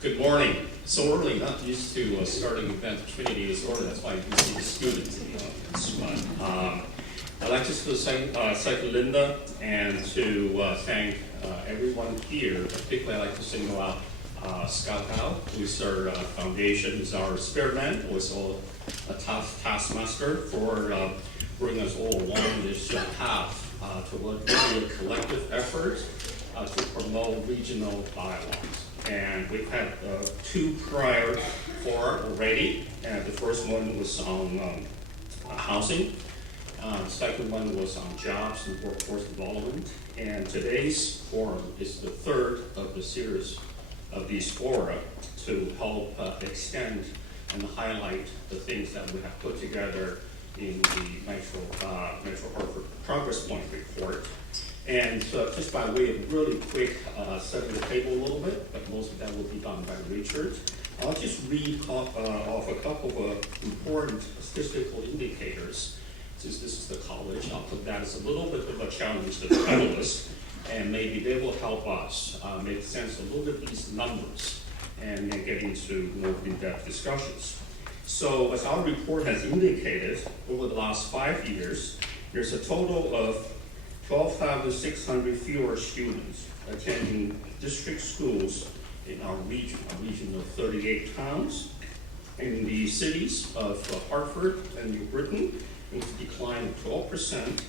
Good morning. So early, not used to starting event at Trinity this early. That's why you can see the students in the audience. But I'd like just to thank Linda and to thank everyone here. Particularly, I'd like to single out Scout Hal, who's our foundation, who's our spirit man, also a tough taskmaster for bringing us all along this path toward really a collective effort to promote regional dialogues. And we've had two prior for already. And the first one was on housing. The second one was on jobs and workforce development. And today's forum is the third of the series of these fora to help extend and highlight the things that we have put together in the Metro Hartford Progress Point report. And just by way of really quick setting the table a little bit, but most of that will be done by Richard. I'll just read off a couple of important statistical indicators. Since this is the college, I'll put that as a little bit of a challenge to the panelists, and maybe they will help us make sense of a little bit of these numbers and then get into more in-depth discussions. So as our report has indicated, over the last 5 years, there's a total of 12,600 fewer students attending district schools in our region of 38 towns. In the cities of Hartford and New Britain, it was a decline of 12%.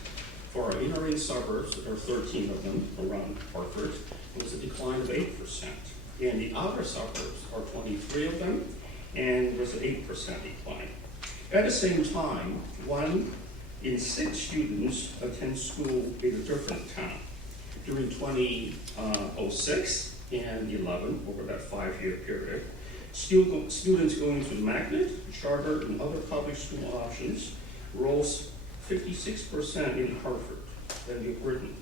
For our inner suburbs, there are 13 of them around Hartford, it was a decline of 8%. In the outer suburbs are 23 of them, and it was an 8% decline. At the same time, 1 in 6 students attend school in a different town. During 2006 and 11, over that 5-year period, students going to magnet, charter, and other public school options rose 56% in Hartford and New Britain,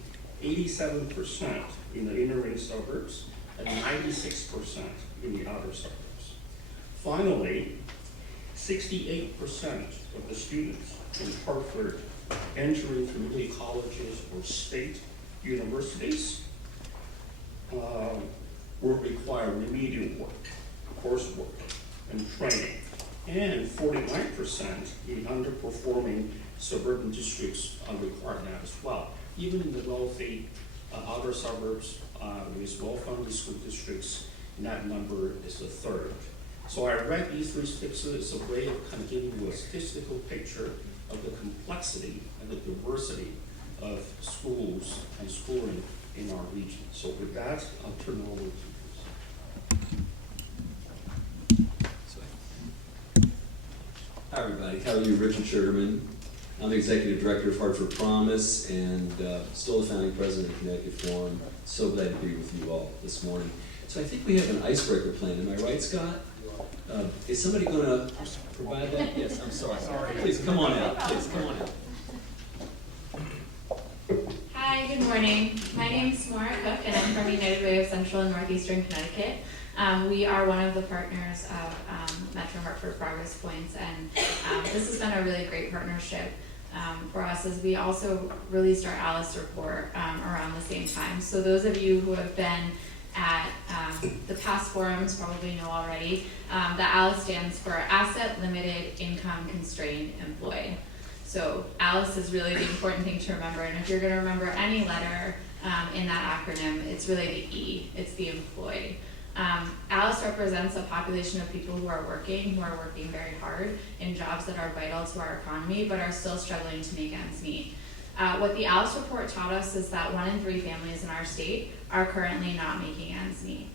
87% in the inner ring suburbs, and 96% in the outer suburbs. Finally, 68% of the students in Hartford entering community colleges or state universities will require remedial work, coursework, and training. And 49% in underperforming suburban districts require that as well. Even in the wealthy outer suburbs with well-funded school districts, that number is a third. So I read these 3 statistics as a way of kind of giving you a statistical picture of the complexity and the diversity of schools and schooling in our region. So with that, I'll turn it over to you. Hi everybody, how are you? Richard Sugarman. I'm the Executive Director of Hartford Promise and still the founding president of Connecticut Forum. So glad to be with you all this morning. So I think we have an icebreaker plan. Am I right, Scott? Is somebody going to provide that? Yes, I'm sorry. Please come on out. Please come on out. Hi, good morning. My name is Maura Cook, and I'm from United Way of Central and Northeastern Connecticut. We are one of the partners of Metro Hartford Progress Points, and this has been a really great partnership for us as we also released our ALICE report around the same time. So those of you who have been at the past forums probably know already that ALICE stands for Asset Limited Income Constrained Employed. So ALICE is really the important thing to remember, and if you're going to remember any letter in that acronym, it's really the E, it's the employed. ALICE represents a population of people who are working very hard in jobs that are vital to our economy, but are still struggling to make ends meet. What the ALICE report taught us is that 1 in 3 families in our state are currently not making ends meet.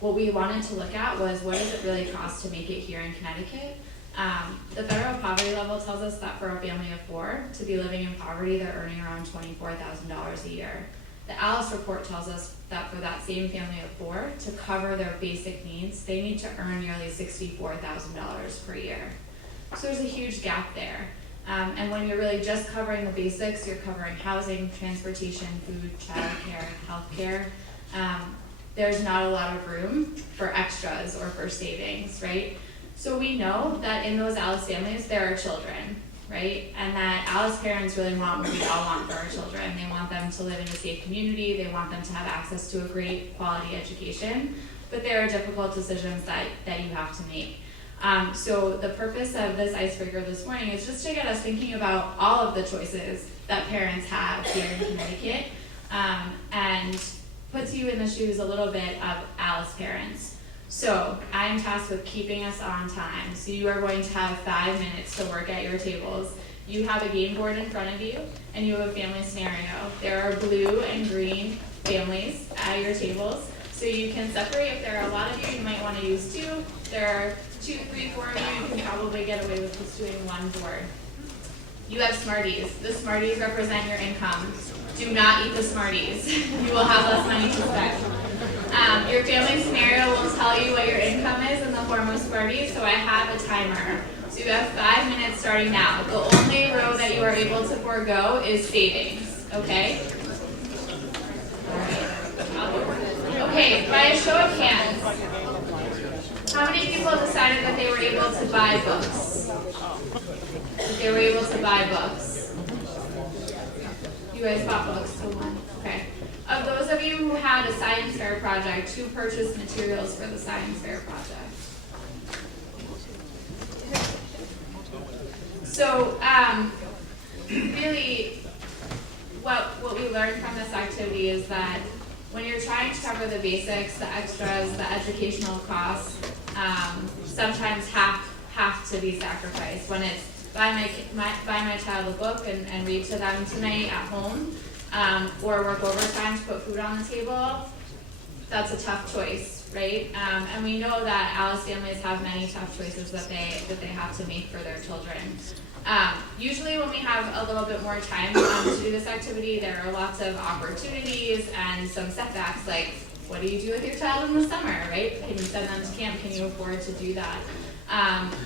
What we wanted to look at was what does it really cost to make it here in Connecticut? The federal poverty level tells us that for a family of 4 to be living in poverty, they're earning around $24,000 a year. The ALICE report tells us that for that same family of 4 to cover their basic needs, they need to earn nearly $64,000 per year. So there's a huge gap there. And when you're really just covering the basics, you're covering housing, transportation, food, childcare, healthcare. There's not a lot of room for extras or for savings, right? So we know that in those ALICE families, there are children. right? And that ALICE parents really want what we all want for our children. They want them to live in a safe community. They want them to have access to a great quality education. but there are difficult decisions that you have to make. So the purpose of this icebreaker this morning is just to get us thinking about all of the choices that parents have here in Connecticut, and puts you in the shoes a little bit of Alice parents. So I'm tasked with keeping us on time. So you are going to have 5 minutes to work at your tables. You have a game board in front of you, and you have a family scenario. There are blue and green families at your tables. So you can separate. If there are a lot of you, you might want to use 2. There are 2, 3, 4 of you, you can probably get away with just doing 1 board. You have Smarties. The Smarties represent your income. Do not eat the Smarties. You will have less money to spend. Your family scenario will tell you what your income is in the form of Smarties, so I have a timer. So you have 5 minutes starting now. The only row that you are able to forego is savings, okay? Okay, by a show of hands, how many people decided that they were able to buy books? That they were able to buy books? You guys bought books, so 1. Okay. Of those of you who had a science fair project, who purchased materials for the science fair project? So, really, what we learned from this activity is that when you're trying to cover the basics, the extras, the educational costs, sometimes have to be sacrificed. When it's buy my child a book and read to them tonight at home, or work overtime to put food on the table, that's a tough choice, right? And we know that Alice families have many tough choices that they have to make for their children. Usually when we have a little bit more time to do this activity, there are lots of opportunities and some setbacks, like what do you do with your child in the summer, right? Can you send them to camp? Can you afford to do that?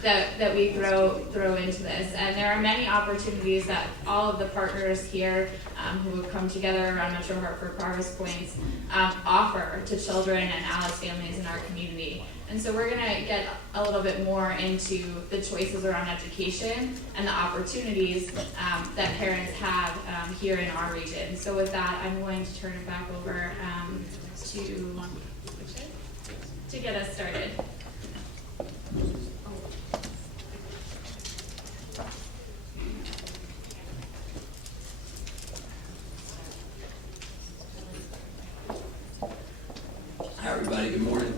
That we throw into this. And there are many opportunities that all of the partners here who have come together around Metro Hartford Progress Points offer to children and Alice families in our community. And so we're going to get a little bit more into the choices around education and the opportunities that parents have here in our region. So with that, I'm going to turn it back over to get us started. Hi, everybody. Good morning.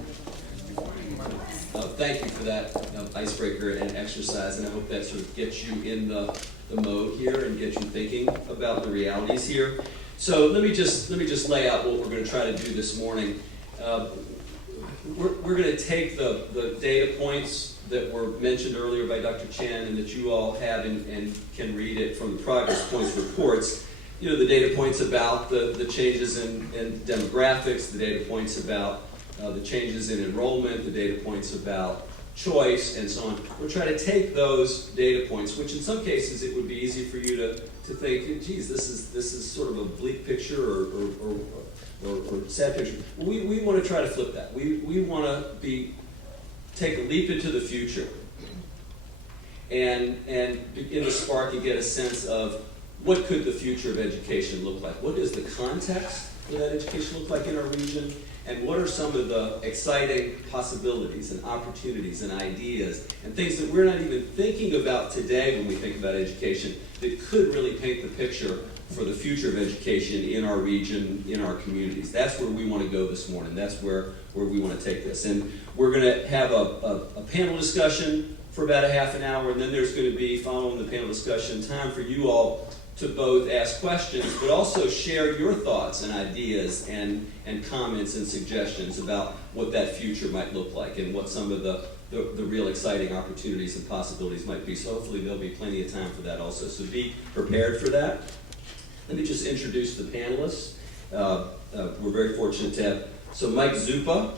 Thank you for that icebreaker and exercise, and I hope that sort of gets you in the mode here and gets you thinking about the realities here. So let me just lay out what we're going to try to do this morning. We're going to take the data points that were mentioned earlier by Dr. Chan and that you all have and can read it from the Progress Points reports. You know, the data points about the changes in demographics, the data points about the changes in enrollment, the data points about choice, and so on. We're trying to take those data points, which in some cases it would be easy for you to think, geez, this is sort of a bleak picture or sad picture. We want to try to flip that. We want to take a leap into the future and begin to spark and get a sense of what could the future of education look like? What does the context for that education look like in our region? And what are some of the exciting possibilities and opportunities and ideas and things that we're not even thinking about today when we think about education that could really paint the picture for the future of education in our region, in our communities? That's where we want to go this morning. That's where we want to take this. And we're going to have a panel discussion for about a half an hour, and then there's going to be, following the panel discussion, time for you all to both ask questions, but also share your thoughts and ideas and comments and suggestions about what that future might look like and what some of the real exciting opportunities and possibilities might be. So hopefully there'll be plenty of time for that also. So be prepared for that. Let me just introduce the panelists. We're very fortunate to have Mike Zupa,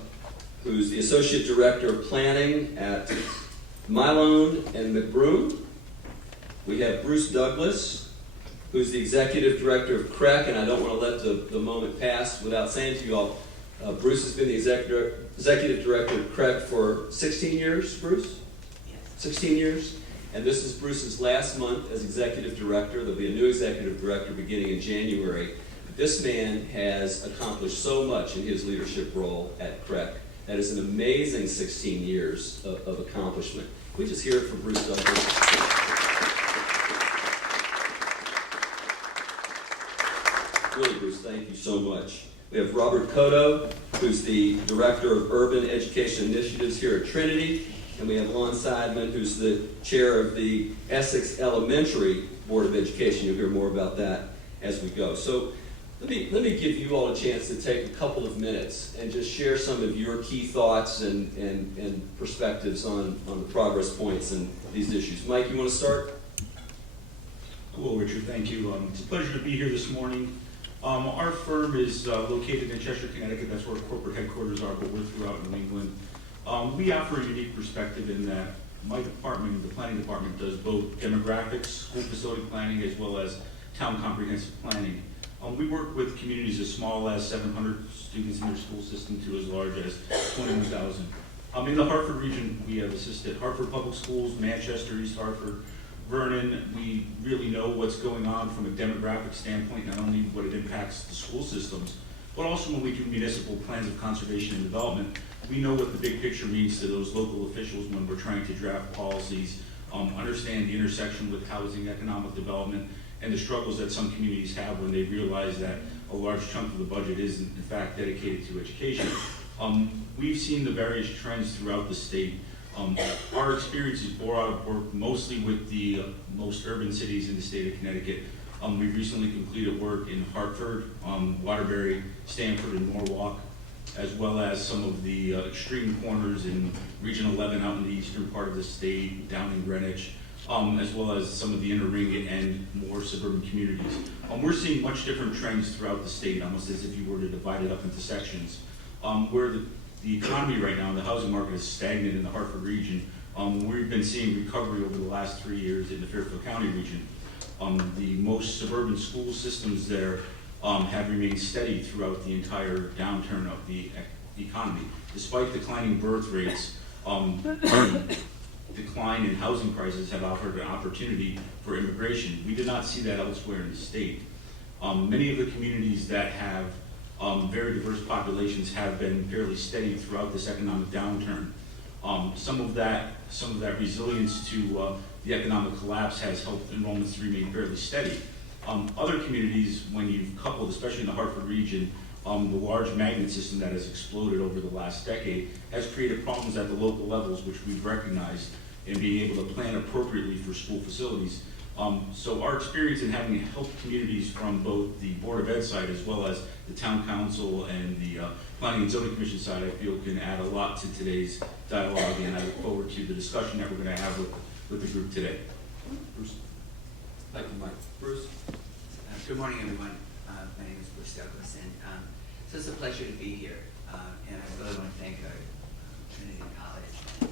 who's the Associate Director of Planning at Milone and McBroom. We have Bruce Douglas, who's the Executive Director of CREC, and I don't want to let the moment pass without saying to you all, Bruce has been the Executive Director of CREC for 16 years, Bruce? Yes. 16 years. And this is Bruce's last month as Executive Director. There'll be a new Executive Director beginning in January. This man has accomplished so much in his leadership role at CREC, That is an amazing 16 years of accomplishment. Can we just hear it from Bruce Douglas? Really, Bruce, thank you so much. We have Robert Cotto, who's the Director of Urban Education Initiatives here at Trinity, and we have Lon Seidman, who's the Chair of the Essex Elementary Board of Education. You'll hear more about that as we go. So let me give you all a chance to take a couple of minutes and just share some of your key thoughts and perspectives on the progress points and these issues. Mike, you want to start? Hello, Richard. Thank you. It's a pleasure to be here this morning. Our firm is located in Cheshire, Connecticut. That's where our corporate headquarters are, but we're throughout New England. We offer a unique perspective in that my department, the planning department, does both demographics, school facility planning, as well as town comprehensive planning. We work with communities as small as 700 students in their school system to as large as 21,000. In the Hartford region, we have assisted Hartford Public Schools, Manchester, East Hartford, Vernon. We really know what's going on from a demographic standpoint, not only what it impacts the school systems, but also when we do municipal plans of conservation and development, we know what the big picture means to those local officials when we're trying to draft policies, understand the intersection with housing, economic development, and the struggles that some communities have when they realize that a large chunk of the budget is in fact dedicated to education. We've seen the various trends throughout the state. Our experience is bore out of work mostly with the most urban cities in the state of Connecticut. We've recently completed work in Hartford, Waterbury, Stamford, and Norwalk, as well as some of the extreme corners in Region 11 out in the eastern part of the state, down in Greenwich, as well as some of the inner ring and more suburban communities. We're seeing much different trends throughout the state, almost as if you were to divide it up into sections. Where the economy right now and the housing market is stagnant in the Hartford region, we've been seeing recovery over the last 3 years in the Fairfield County region. The most suburban school systems there have remained steady throughout the entire downturn of the economy. Despite declining birth rates, decline in housing prices have offered an opportunity for immigration. We did not see that elsewhere in the state. Many of the communities that have very diverse populations have been fairly steady throughout this economic downturn. Some of that resilience to the economic collapse has helped enrollments to remain fairly steady. Other communities, when you've coupled, especially in the Hartford region, the large magnet system that has exploded over the last decade has created problems at the local levels, which we've recognized in being able to plan appropriately for school facilities. So our experience in having helped communities from both the Board of Ed side as well as the Town Council and the Planning and Zoning Commission side, I feel can add a lot to today's dialogue, and I look forward to the discussion that we're going to have with the group today. Bruce. Thank you, Mike. Bruce? Good morning, everyone. My name is Bruce Douglas, and so it's a pleasure to be here. And I really want to thank our Trinity College,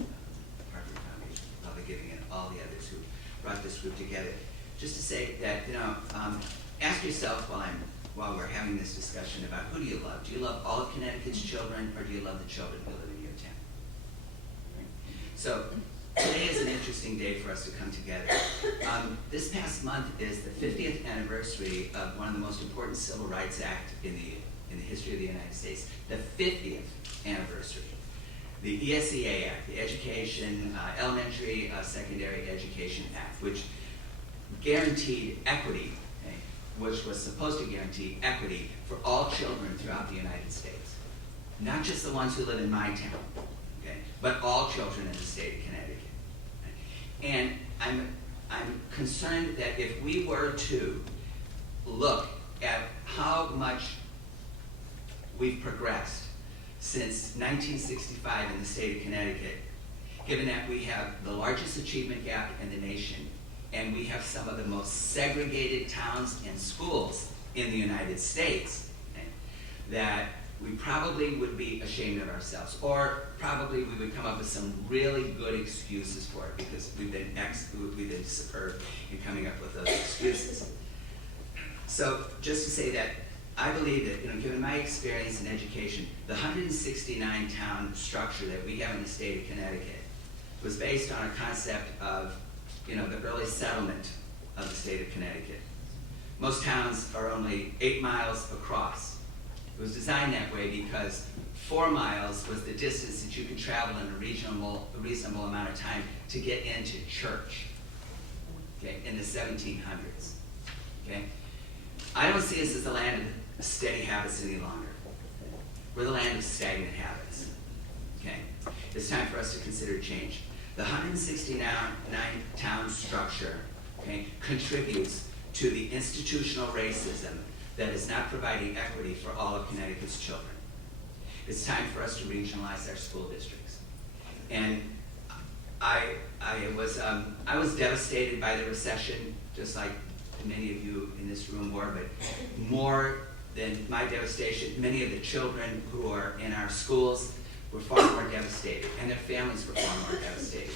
Hartford Foundation, Public Giving, and all the others who brought this group together. Just to say that, ask yourself while we're having this discussion about who do you love? Do you love all of Connecticut's children, or do you love the children who live in your town? Right? So today is an interesting day for us to come together. This past month is the 50th anniversary of one of the most important civil rights acts in the history of the United States. The 50th anniversary. The ESEA Act, the Education, Elementary Secondary Education Act, which guaranteed equity, okay, which was supposed to guarantee equity for all children throughout the United States. Not just the ones who live in my town, okay, but all children in the state of Connecticut. And I'm concerned that if we were to look at how much we've progressed since 1965 in the state of Connecticut, given that we have the largest achievement gap in the nation, and we have some of the most segregated towns and schools in the United States, okay, that we probably would be ashamed of ourselves, or probably we would come up with some really good excuses for it, because we've been superb in coming up with those excuses. So just to say that I believe that, given my experience in education, the 169 town structure that we have in the state of Connecticut was based on a concept of, the early settlement of the state of Connecticut. Most towns are only 8 miles across. It was designed that way because 4 miles was the distance that you could travel in a reasonable amount of time to get into church, okay, in the 1700s, okay? I don't see us as the land of steady habits any longer. We're the land of stagnant habits, okay? It's time for us to consider change. The 169 town structure, okay, contributes to the institutional racism that is not providing equity for all of Connecticut's children. It's time for us to regionalize our school districts. And I was devastated by the recession, just like many of you in this room were, but more than my devastation, many of the children who are in our schools were far more devastated, and their families were far more devastated.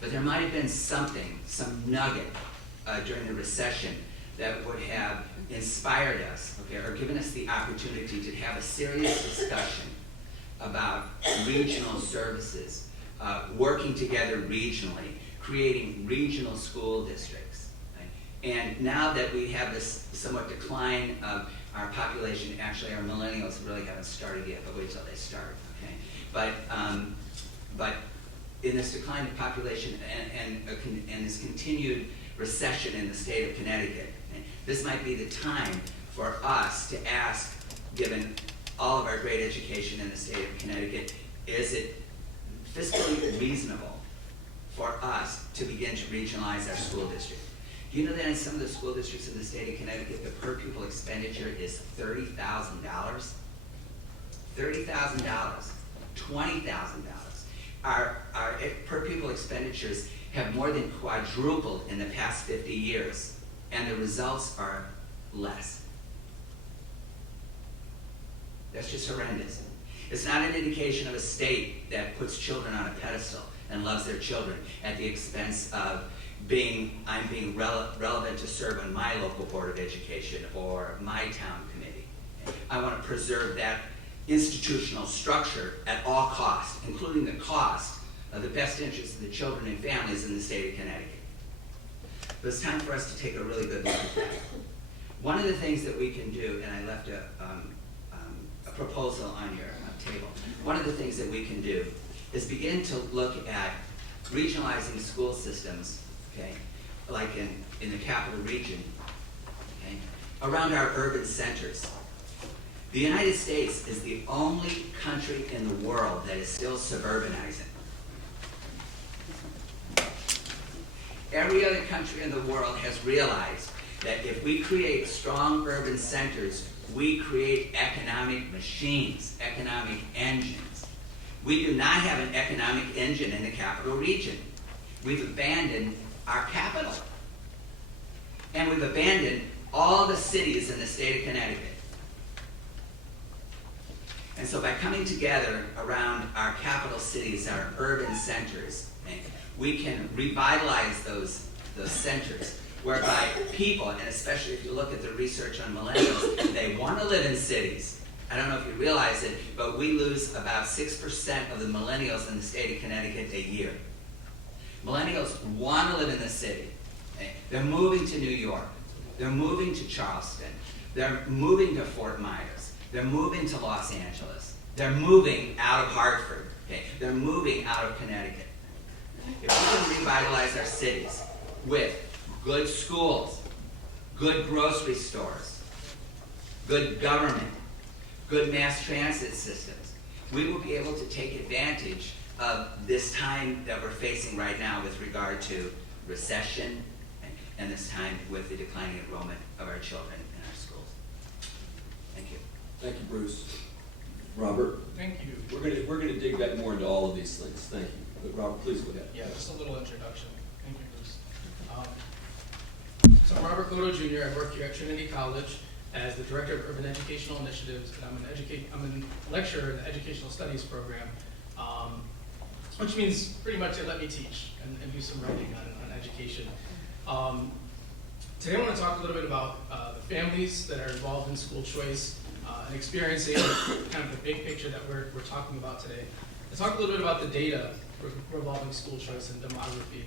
But there might have been something, some nugget during the recession that would have inspired us, okay, or given us the opportunity to have a serious discussion about regional services, working together regionally, creating regional school districts. Right? And now that we have this somewhat decline of our population, actually our millennials really haven't started yet, but wait till they start, okay? But in this decline of population and this continued recession in the state of Connecticut, okay, this might be the time for us to ask, given all of our great education in the state of Connecticut, is it fiscally reasonable for us to begin to regionalize our school district? Do you know that in some of the school districts in the state of Connecticut, the per pupil expenditure is $30,000? $30,000, $20,000. Our per pupil expenditures have more than quadrupled in the past 50 years, and the results are less. That's just horrendous. It's not an indication of a state that puts children on a pedestal and loves their children at the expense of I'm being relevant to serve on my local board of education or my town committee. I want to preserve that institutional structure at all costs, including the cost of the best interests of the children and families in the state of Connecticut. But it's time for us to take a really good look at that. One of the things that we can do, and I left a proposal on your table, one of the things that we can do is begin to look at regionalizing school systems, okay, like in the capital region, okay, around our urban centers. The United States is the only country in the world that is still suburbanizing. Every other country in the world has realized that if we create strong urban centers, we create economic machines, economic engines. We do not have an economic engine in the capital region. We've abandoned our capital. And we've abandoned all the cities in the state of Connecticut. And so by coming together around our capital cities, our urban centers, we can revitalize those centers, whereby people, and especially if you look at the research on millennials, they want to live in cities. I don't know if you realize it, but we lose about 6% of the millennials in the state of Connecticut a year. Millennials want to live in the city. They're moving to New York. They're moving to Charleston. They're moving to Fort Myers. They're moving to Los Angeles. They're moving out of Hartford. Okay? They're moving out of Connecticut. If we can revitalize our cities with good schools, good grocery stores, good government, good mass transit systems, we will be able to take advantage of this time that we're facing right now with regard to recession and this time with the declining enrollment of our children in our schools. Thank you. Thank you, Bruce. Robert? Thank you. We're gonna dig back more into all of these things. Thank you. But Robert, please go ahead. Yeah, just a little introduction. Thank you, Bruce. So I'm Robert Cotto Jr. I work here at Trinity College as the Director of Urban Educational Initiatives, and I'm a lecturer in the Educational Studies program, which means pretty much they let me teach and do some writing on education. Today I want to talk a little bit about the families that are involved in school choice and experiencing kind of the big picture that we're talking about today. Let's talk a little bit about the data revolving school choice and demography.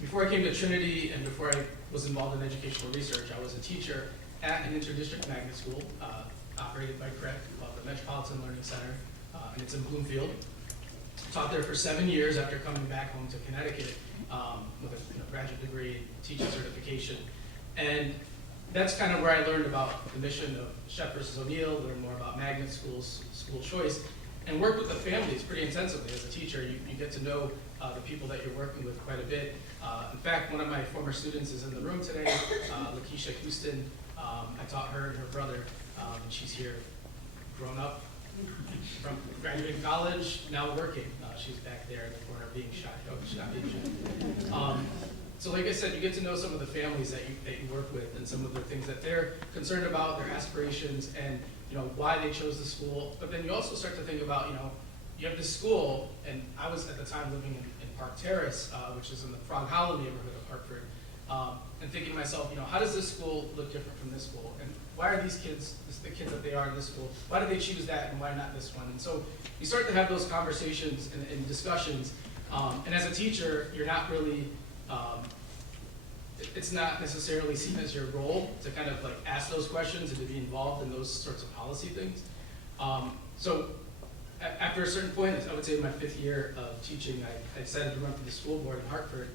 Before I came to Trinity and before I was involved in educational research, I was a teacher at an interdistrict magnet school operated by CREC called the Metropolitan Learning Center, and it's in Bloomfield. Taught there for 7 years after coming back home to Connecticut with a graduate degree, teaching certification. And that's kind of where I learned about the mission of Shepp versus O'Neill, learned more about magnet schools, school choice, and worked with the families pretty intensively. As a teacher, you get to know the people that you're working with quite a bit. In fact, one of my former students is in the room today, Lakeisha Houston. I taught her and her brother, and she's here, grown up, from graduating college, now working. She's back there in the corner being shy. Oh, she's not being shy. So like I said, you get to know some of the families that you work with and some of the things that they're concerned about, their aspirations, and why they chose the school. But then you also start to think about, you have this school, and I was at the time living in Park Terrace, which is in the Frog Hollow neighborhood of Hartford, and thinking to myself, how does this school look different from this school? And why are these kids, the kids that they are in this school, why did they choose that and why not this one? And so you start to have those conversations and discussions, and as a teacher, you're not really, it's not necessarily seen as your role to kind of like ask those questions and to be involved in those sorts of policy things. So after a certain point, I would say in my 5th year of teaching, I decided to run for the school board in Hartford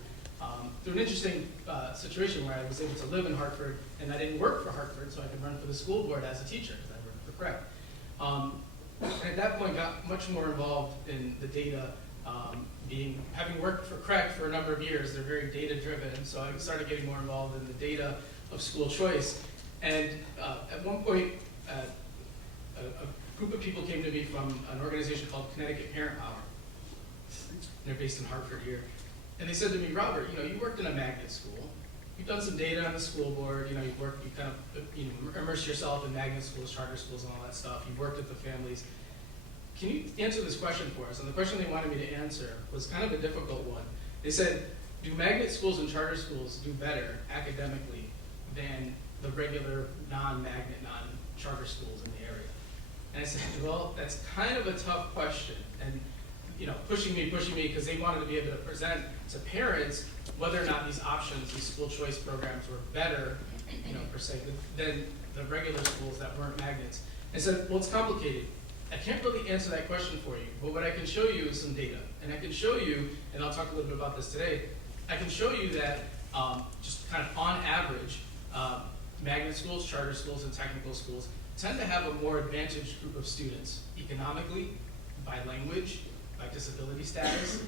through an interesting situation where I was able to live in Hartford and I didn't work for Hartford, so I could run for the school board as a teacher because I worked for CREC. At that point, got much more involved in the data. Having worked for CREC for a number of years, they're very data driven, so I started getting more involved in the data of school choice. And at one point, a group of people came to me from an organization called Connecticut Parent Power. They're based in Hartford here. And they said to me, Robert, you worked in a magnet school. You've done some data on the school board. You kind of immerse yourself in magnet schools, charter schools, and all that stuff. You've worked with the families. Can you answer this question for us? And the question they wanted me to answer was kind of a difficult one. They said, do magnet schools and charter schools do better academically than the regular non-magnet, non-charter schools in the area? And I said, well, that's kind of a tough question. And pushing me, because they wanted to be able to present to parents whether or not these options, these school choice programs were better, per se, than the regular schools that weren't magnets. I said, well, it's complicated. I can't really answer that question for you, but what I can show you is some data. And I can show you, and I'll talk a little bit about this today, I can show you that just kind of on average, magnet schools, charter schools, and technical schools tend to have a more advantaged group of students economically, by language, by disability status.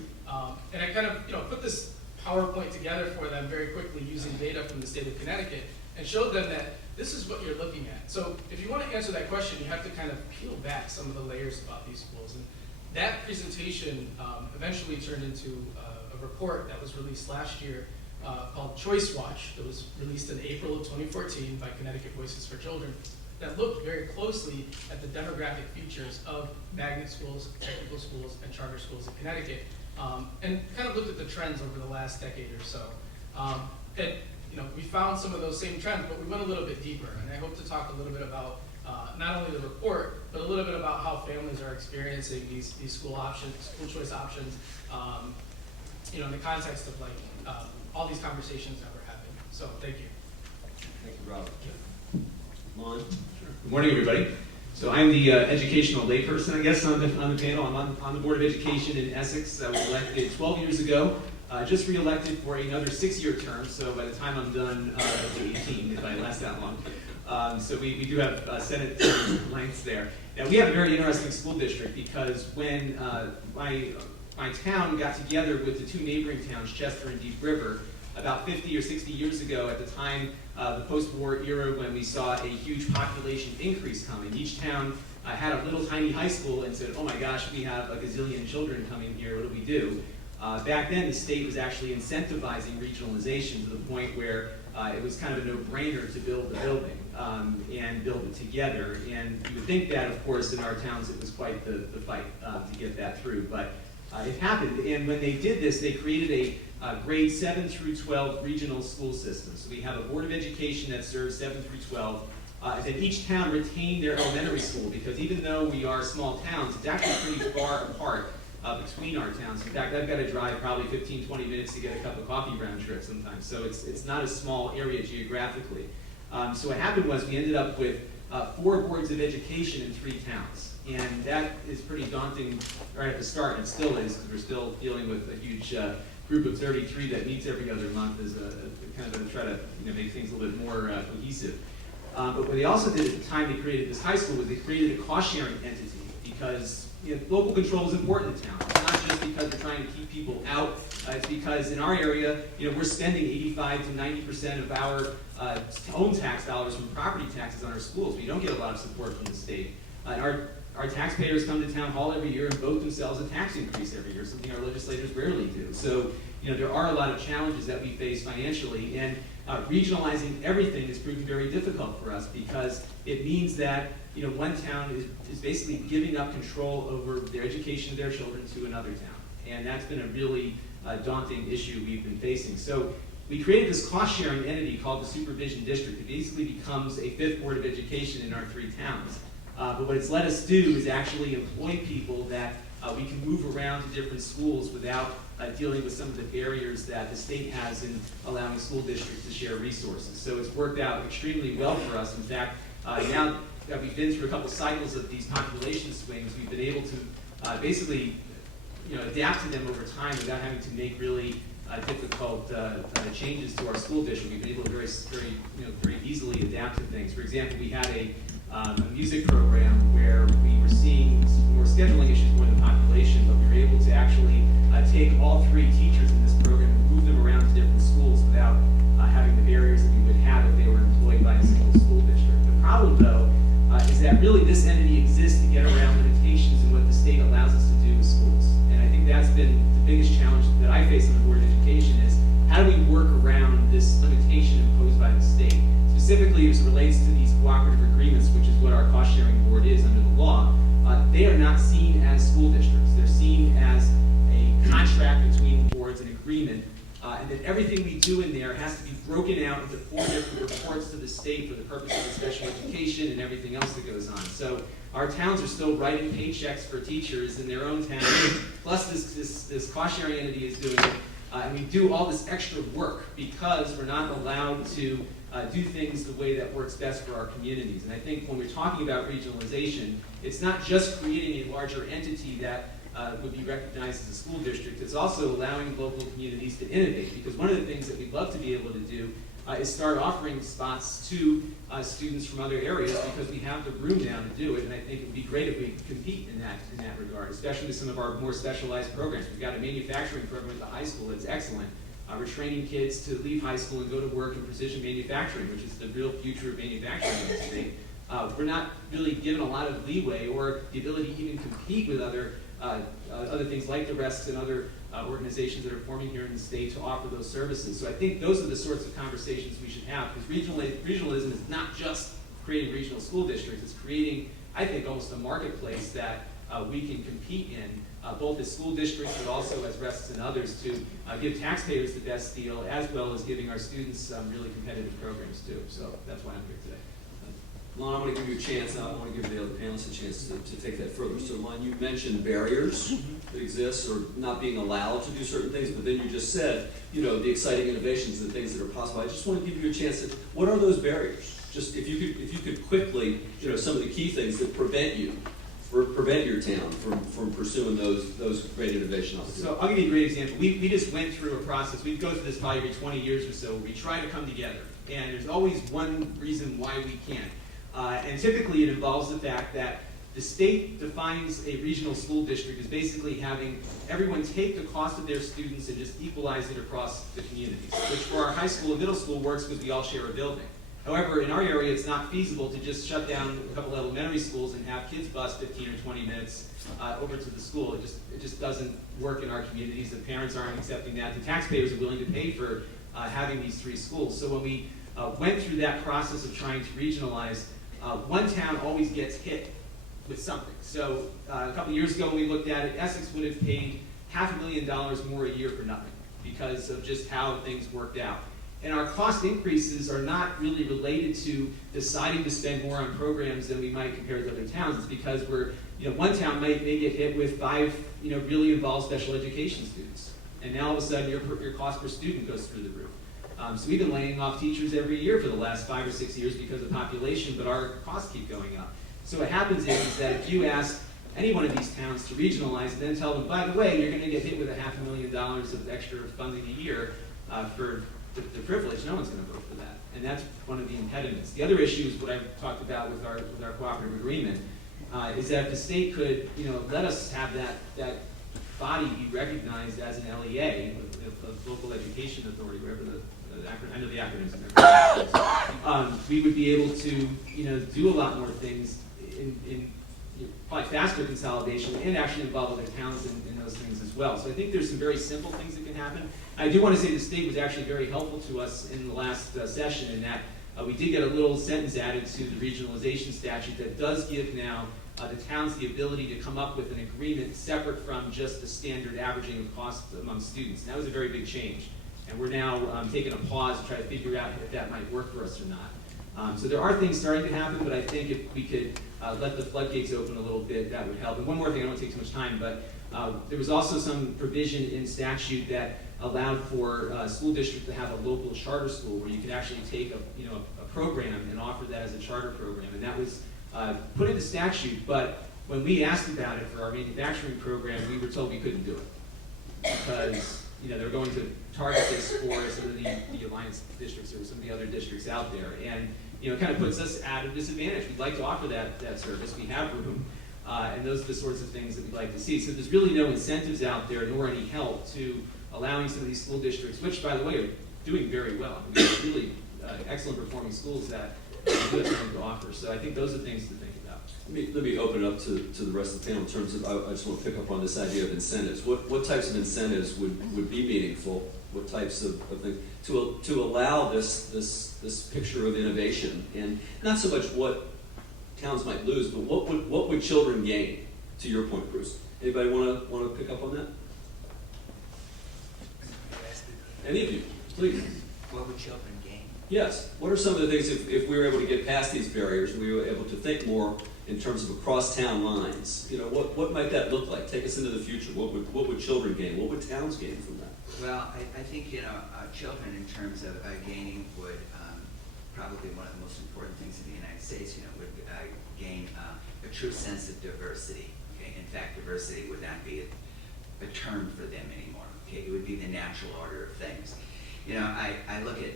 And I kind of put this PowerPoint together for them very quickly using data from the state of Connecticut and showed them that this is what you're looking at. So if you want to answer that question, you have to kind of peel back some of the layers about these schools. And that presentation eventually turned into a report that was released last year called Choice Watch, that was released in April of 2014 by Connecticut Voices for Children, that looked very closely at the demographic features of magnet schools, technical schools, and charter schools in Connecticut, and kind of looked at the trends over the last decade or so. We found some of those same trends, but we went a little bit deeper, and I hope to talk a little bit about not only the report, but a little bit about how families are experiencing these school options, school choice options, in the context of all these conversations that we're having. So thank you. Thank you, Robert. Lon? Good morning, everybody. So I'm the educational layperson, I guess, on the panel. I'm on the Board of Education in Essex. I was elected 12 years ago. Just re-elected for another 6-year term, so by the time I'm done, I'll be 18 if I last that long. So we do have Senate lengths there. Now we have a very interesting school district because when my town got together with the 2 neighboring towns, Chester and Deep River, about 50 or 60 years ago, at the time, the post-war era, when we saw a huge population increase coming, each town had a little tiny high school and said, oh my gosh, we have a gazillion children coming here, what do we do? Back then, the state was actually incentivizing regionalization to the point where it was kind of a no-brainer to build the building and build it together. And you would think that, of course, in our towns, it was quite the fight to get that through. But it happened. And when they did this, they created a grade 7 through 12 regional school system. So we have a Board of Education that serves 7 through 12. And then each town retained their elementary school because even though we are small towns, it's actually pretty far apart between our towns. In fact, I've got to drive probably 15, 20 minutes to get a cup of coffee round trip sometimes. So it's not a small area geographically. So what happened was we ended up with 4 boards of education in 3 towns. And that is pretty daunting right at the start, and it still is, because we're still dealing with a huge group of 33 that meets every other month as a kind of try to make things a little bit more cohesive. But what they also did at the time they created this high school was they created a cost-sharing entity, because local control is important in town. It's not just because we're trying to keep people out. It's because in our area, we're spending 85 to 90% of our own tax dollars from property taxes on our schools. We don't get a lot of support from the state. And our taxpayers come to town hall every year and vote themselves a tax increase every year, something our legislators rarely do. So, there are a lot of challenges that we face financially, and regionalizing everything is proving very difficult for us, because it means that one town is basically giving up control over their education of their children to another town. And that's been a really daunting issue we've been facing. So we created this cost-sharing entity called the Supervision District. It basically becomes a 5th board of education in our 3 towns. But what it's let us do is actually employ people that we can move around to different schools without dealing with some of the barriers that the state has in allowing school districts to share resources. So it's worked out extremely well for us. In fact, now that we've been through a couple cycles of these population swings, we've been able to basically adapt to them over time without having to make really difficult changes to our school district. We've been able to very easily adapt to things. For example, we had a music program where we were seeing more scheduling issues more than population, but we were able to actually take all 3 teachers in this program and move them around to different schools without having the barriers that we would have if they were employed by a single school district. The problem, though, is that really this entity exists to get around limitations in what the state allows us to do with schools. And I think that's been the biggest challenge that I face on the Board of Education is how do we work around this limitation imposed by the state? Specifically, as it relates to these cooperative agreements, which is what our cost-sharing board is under the law, they are not seen as school districts. They're seen as a contract between boards, an agreement, and then everything we do in there has to be broken out into 4 different reports to the state for the purpose of the special education and everything else that goes on. So our towns are still writing paychecks for teachers in their own town, plus this cost-sharing entity is doing it. And we do all this extra work because we're not allowed to do things the way that works best for our communities. And I think when we're talking about regionalization, it's not just creating a larger entity that would be recognized as a school district. It's also allowing local communities to innovate, because one of the things that we'd love to be able to do is start offering spots to students from other areas, because we have the room now to do it, and I think it would be great if we could compete in that regard, especially with some of our more specialized programs. We've got a manufacturing program at the high school that's excellent. We're training kids to leave high school and go to work in precision manufacturing, which is the real future of manufacturing in the state. We're not really given a lot of leeway or the ability to even compete with other things like the RESCs and other organizations that are forming here in the state to offer those services. So I think those are the sorts of conversations we should have, because regionalism is not just creating regional school districts, it's creating, I think, almost a marketplace that we can compete in, both as school districts but also as RESCs and others, to give taxpayers the best deal, as well as giving our students really competitive programs too. So that's why I'm here today. Lon, I want to give you a chance. I want to give the other panelists a chance to take that further. So, Lon, you mentioned barriers that exist, or not being allowed to do certain things, but then you just said, the exciting innovations and things that are possible. I just want to give you a chance to, what are those barriers? Just if you could quickly, some of the key things that prevent your town from pursuing those great innovation opportunities. So I'll give you a great example. We just went through a process. We go through this probably every 20 years or so. We try to come together, and there's always one reason why we can't. And typically it involves the fact that the state defines a regional school district as basically having everyone take the cost of their students and just equalize it across the communities, which for our high school and middle school works because we all share a building. However, in our area, it's not feasible to just shut down a couple elementary schools and have kids bus 15 or 20 minutes over to the school. It just doesn't work in our communities. The parents aren't accepting that. The taxpayers are willing to pay for having these 3 schools. So when we went through that process of trying to regionalize, one town always gets hit with something. So a couple years ago when we looked at it, Essex would have paid $500,000 more a year for nothing because of just how things worked out. And our cost increases are not really related to deciding to spend more on programs than we might compare to other towns. It's because one town may get hit with 5, really involved special education students. And now all of a sudden your cost per student goes through the roof. So we've been laying off teachers every year for the last 5 or 6 years because of population, but our costs keep going up. So what happens is that if you ask any one of these towns to regionalize, and then tell them, by the way, you're going to get hit with $500,000 of extra funding a year for the privilege, no one's going to vote for that. And that's one of the impediments. The other issue is what I've talked about with our cooperative agreement, is that if the state could, let us have that body be recognized as an LEA, the Local Education Authority, wherever the acronym, I know the acronyms, we would be able to, do a lot more things in probably faster consolidation and actually involve other towns in those things as well. So I think there's some very simple things that can happen. I do want to say the state was actually very helpful to us in the last session in that we did get a little sentence added to the regionalization statute that does give now the towns the ability to come up with an agreement separate from just the standard averaging of costs among students. And that was a very big change. And we're now taking a pause to try to figure out if that might work for us or not. So there are things starting to happen, but I think if we could let the floodgates open a little bit, that would help. And one more thing, I don't want to take too much time, but there was also some provision in statute that allowed for a school district to have a local charter school where you could actually take a program and offer that as a charter program. And that was put into statute, but when we asked about it for our manufacturing program, we were told we couldn't do it because they were going to target this for some of the alliance districts or some of the other districts out there, and it kind of puts us at a disadvantage. We'd like to offer that service. We have room, and those are the sorts of things that we'd like to see. So there's really no incentives out there, nor any help to allowing some of these school districts, which, by the way, are doing very well. We have really excellent performing schools that do have something to offer. So I think those are things to think about. Let me open it up to the rest of the panel in terms of, I just want to pick up on this idea of incentives. What types of incentives would be meaningful? What types of things to allow this picture of innovation, and not so much what towns might lose, but what would children gain? To your point, Bruce. Anybody want to pick up on that? Any of you, please. What would children gain? Yes. What are some of the things, if we were able to get past these barriers, we were able to think more in terms of across town lines, what might that look like? Take us into the future. What would children gain? What would towns gain from that? Well, I think, children in terms of gaining would, probably one of the most important things in the United States, would gain a true sense of diversity. Okay? In fact, diversity would not be a term for them anymore. Okay? It would be the natural order of things. I look at,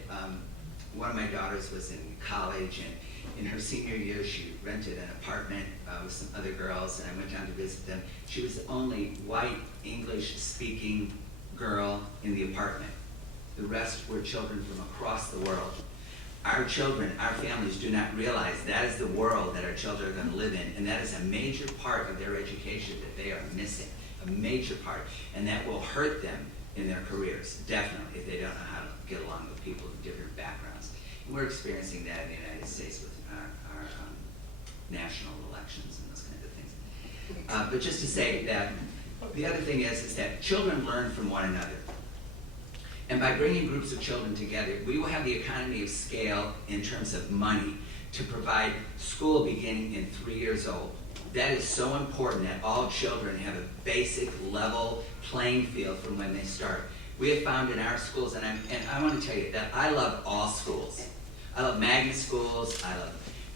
one of my daughters was in college, and in her senior year, she rented an apartment with some other girls, and I went down to visit them. She was the only white English-speaking girl in the apartment. The rest were children from across the world. Our children, our families do not realize that is the world that our children are going to live in, and that is a major part of their education that they are missing, a major part, and that will hurt them in their careers, definitely, if they don't know how to get along with people of different backgrounds. And we're experiencing that in the United States with our national elections and those kinds of things. But just to say that the other thing is that children learn from one another. And by bringing groups of children together, we will have the economy of scale in terms of money to provide school beginning in 3 years old. That is so important that all children have a basic level playing field from when they start. We have found in our schools, and I want to tell you that I love all schools. I love magnet schools, I love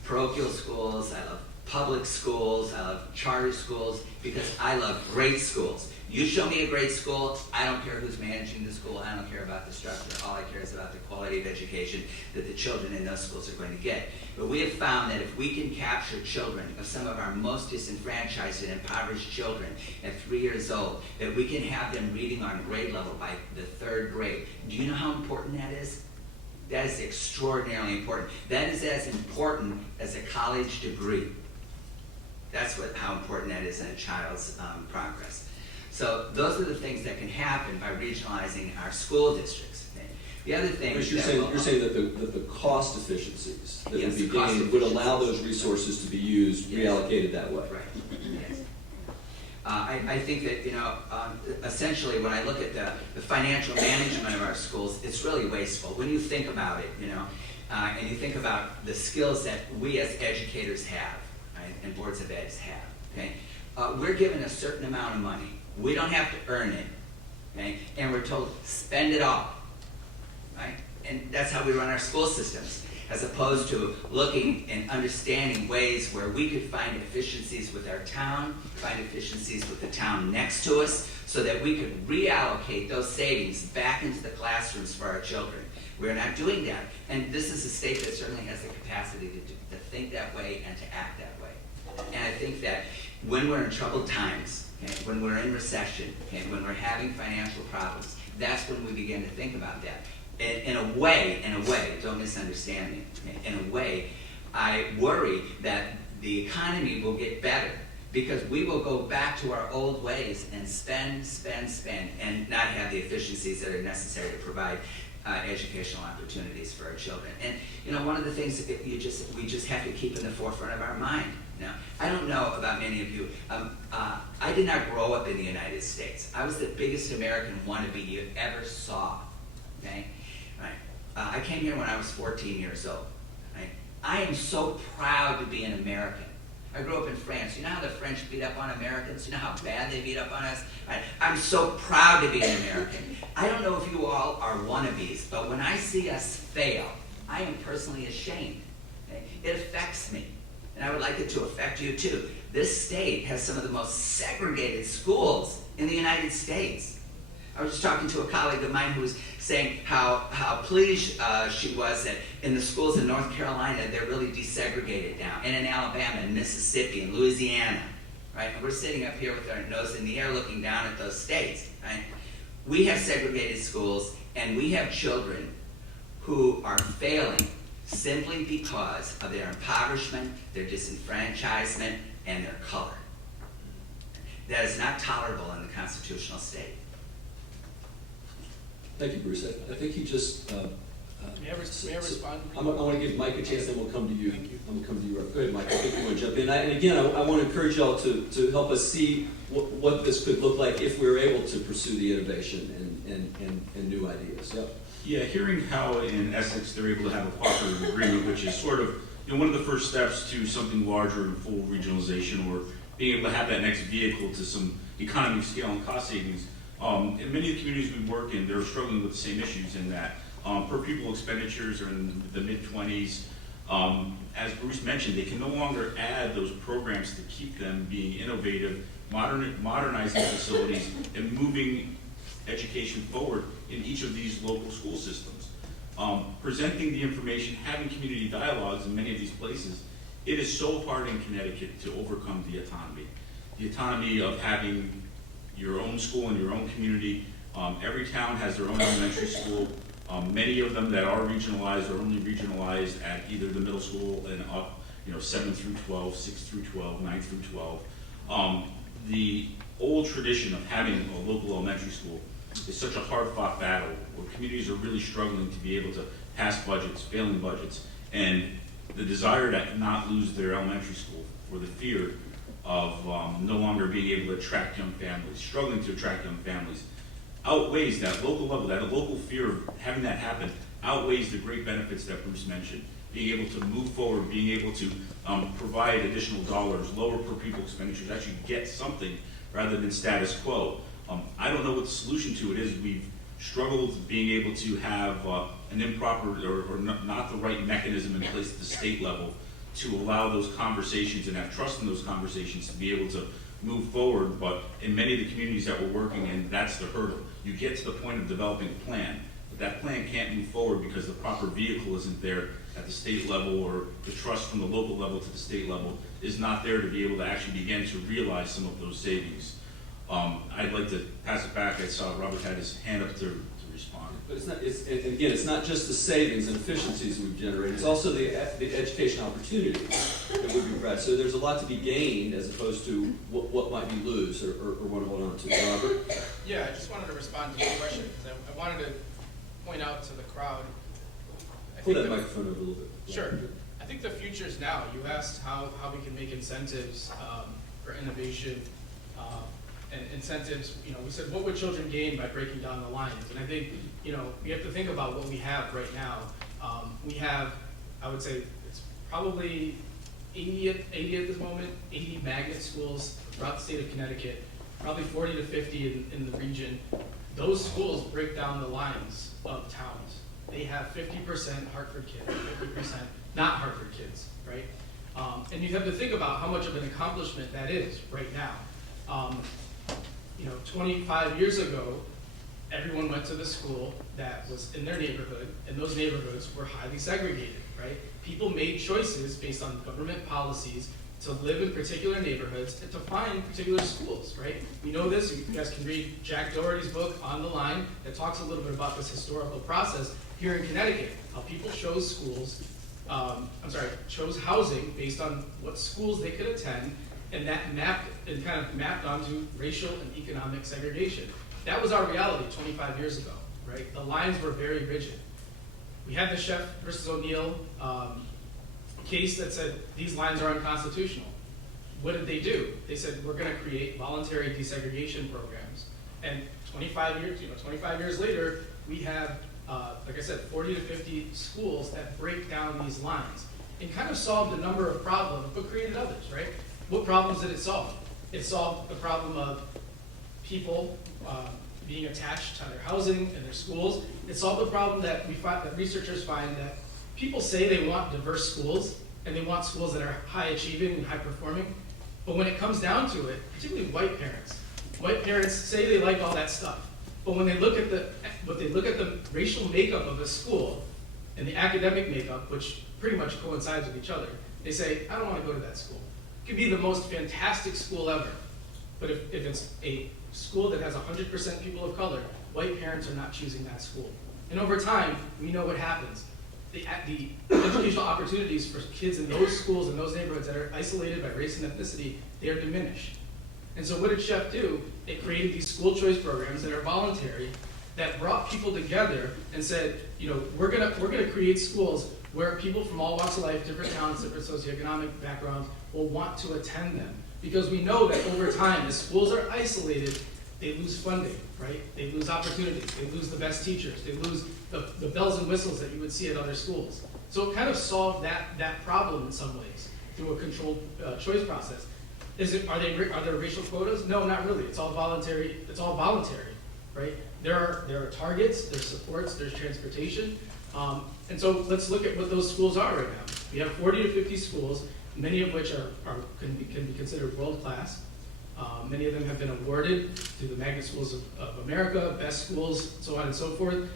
parochial schools, I love public schools, I love charter schools, because I love great schools. You show me a great school, I don't care who's managing the school, I don't care about the structure, all I care is about the quality of education that the children in those schools are going to get. But we have found that if we can capture children of some of our most disenfranchised and impoverished children at 3 years old, that we can have them reading on grade level by the 3rd grade. Do you know how important that is? That is extraordinarily important. That is as important as a college degree. That's how important that is in a child's progress. So those are the things that can happen by regionalizing our school districts. Okay? The other thing You're saying that the cost efficiencies that Yes, would be the cost gained would allow efficiencies. those resources to be used, Yes. reallocated that way. Right. Yes. I think that, essentially when I look at the financial management of our schools, it's really wasteful. When you think about it, and you think about the skills that we as educators have, right, and boards of eds have, okay? We're given a certain amount of money. We don't have to earn it, okay? And we're told, spend it all, right? And that's how we run our school systems, as opposed to looking and understanding ways where we could find efficiencies with our town, find efficiencies with the town next to us, so that we could reallocate those savings back into the classrooms for our children. We're not doing that. And this is a state that certainly has the capacity to think that way and to act that way. And I think that when we're in troubled times, okay, when we're in recession, okay, when we're having financial problems, that's when we begin to think about that. In a way, don't misunderstand me, okay, in a way, I worry that the economy will get better because we will go back to our old ways and spend, and not have the efficiencies that are necessary to provide educational opportunities for our children. And you know, one of the things that we just have to keep in the forefront of our mind. Now, I don't know about many of you. I did not grow up in the United States. I was the biggest American wannabe you ever saw. Okay, right? I came here when I was 14 years old. Right? I am so proud to be an American. I grew up in France. You know how the French beat up on Americans? You know how bad they beat up on us? Right? I'm so proud to be an American. I don't know if you all are wannabes, but when I see us fail, I am personally ashamed. Okay? It affects me, and I would like it to affect you too. This state has some of the most segregated schools in the United States. I was just talking to a colleague of mine who was saying how pleased she was that in the schools in North Carolina, they're really desegregated now, and in Alabama, and Mississippi, and Louisiana, right? And we're sitting up here with our nose in the air looking down at those states, right? We have segregated schools, and we have children who are failing simply because of their impoverishment, their disenfranchisement, and their color. That is not tolerable in the constitutional state. Thank you, Bruce. I think you just. May I respond? I want to give Mike a chance, then we'll come to you. Thank you. I'm going to come to you. Go ahead, Mike. I think you want to jump in. And again, I want to encourage y'all to help us see what this could look like if we're able to pursue the innovation and new ideas. Yep. Yeah, hearing how in Essex they're able to have a cooperative agreement, which is sort of one of the first steps to something larger and full regionalization, or being able to have that next vehicle to some economy of scale and cost savings. In many of the communities we work in, they're struggling with the same issues in that per pupil expenditures are in the mid-20s. As Bruce mentioned, they can no longer add those programs to keep them being innovative, modernizing facilities, and moving education forward in each of these local school systems. Presenting the information, having community dialogues in many of these places, it is so hard in Connecticut to overcome the autonomy. The autonomy of having your own school in your own community. Every town has their own elementary school. Many of them that are regionalized are only regionalized at either the middle school and up, 7 through 12, 6 through 12, 9 through 12. The old tradition of having a local elementary school is such a hard-fought battle where communities are really struggling to be able to pass budgets, failing budgets, and the desire to not lose their elementary school for the fear of no longer being able to attract young families, struggling to attract young families, outweighs that local level, that local fear of having that happen, outweighs the great benefits that Bruce mentioned. Being able to move forward, being able to provide additional dollars, lower per pupil expenditures, actually get something rather than status quo. I don't know what the solution to it is. We've struggled being able to have an improper or not the right mechanism in place at the state level to allow those conversations and have trust in those conversations to be able to move forward. But in many of the communities that we're working in, that's the hurdle. You get to the point of developing a plan, but that plan can't move forward because the proper vehicle isn't there at the state level, or the trust from the local level to the state level is not there to be able to actually begin to realize some of those savings. I'd like to pass it back. I saw Robert had his hand up to respond. But it's not. And again, it's not just the savings and efficiencies we've generated. It's also the education opportunities that would be provided. So there's a lot to be gained as opposed to what might we lose or want to hold on to. Robert? Yeah, I just wanted to respond to your question because I wanted to point out to the crowd. Pull that microphone over a little bit. Sure. I think the future is now. You asked how we can make incentives for innovation and incentives. We said, what would children gain by breaking down the lines? And I think, we have to think about what we have right now. We have, I would say, it's probably 80 at this moment, 80 magnet schools throughout the state of Connecticut, probably 40 to 50 in the region. Those schools break down the lines of towns. they have 50% Hartford kids, 50% not Hartford kids, right? And you have to think about how much of an accomplishment that is right now. 25 years ago, everyone went to the school that was in their neighborhood, and those neighborhoods were highly segregated, right? People made choices based on government policies to live in particular neighborhoods and to find particular schools, right? We know this, you guys can read Jack Doherty's book, On the Line, that talks a little bit about this historical process here in Connecticut, how people chose schools, chose housing based on what schools they could attend, and that kind of mapped onto racial and economic segregation. That was our reality 25 years ago, right? The lines were very rigid. We had the Sheff versus O'Neill case that said these lines are unconstitutional. What did they do? They said, we're going to create voluntary desegregation programs. And 25 years later, we have, like I said, 40 to 50 schools that break down these lines and kind of solved a number of problems, but created others, right? What problems did it solve? It solved the problem of people being attached to their housing and their schools. It solved the problem that researchers find that people say they want diverse schools and they want schools that are high achieving and high performing, but when it comes down to it, particularly white parents say they like all that stuff, but when they look at the racial makeup of a school and the academic makeup, which pretty much coincides with each other, they say, I don't want to go to that school. It could be the most fantastic school ever, but if it's a school that has 100% people of color, white parents are not choosing that school. And over time, we know what happens. The educational opportunities for kids in those schools and those neighborhoods that are isolated by race and ethnicity, they are diminished. And so what did Sheff do? It created these school choice programs that are voluntary, that brought people together and said, we're gonna create schools where people from all walks of life, different talents, different socioeconomic backgrounds, will want to attend them. Because we know that over time, as schools are isolated, they lose funding, right? They lose opportunities, they lose the best teachers, they lose the bells and whistles that you would see at other schools. So it kind of solved that problem in some ways through a controlled choice process. Are there racial quotas? No, not really. It's all voluntary. Right? There are targets, there's supports, there's transportation, and so let's look at what those schools are right now. We have 40 to 50 schools, many of which can be considered world class. Many of them have been awarded through the Magnet Schools of America, best schools, so on and so forth.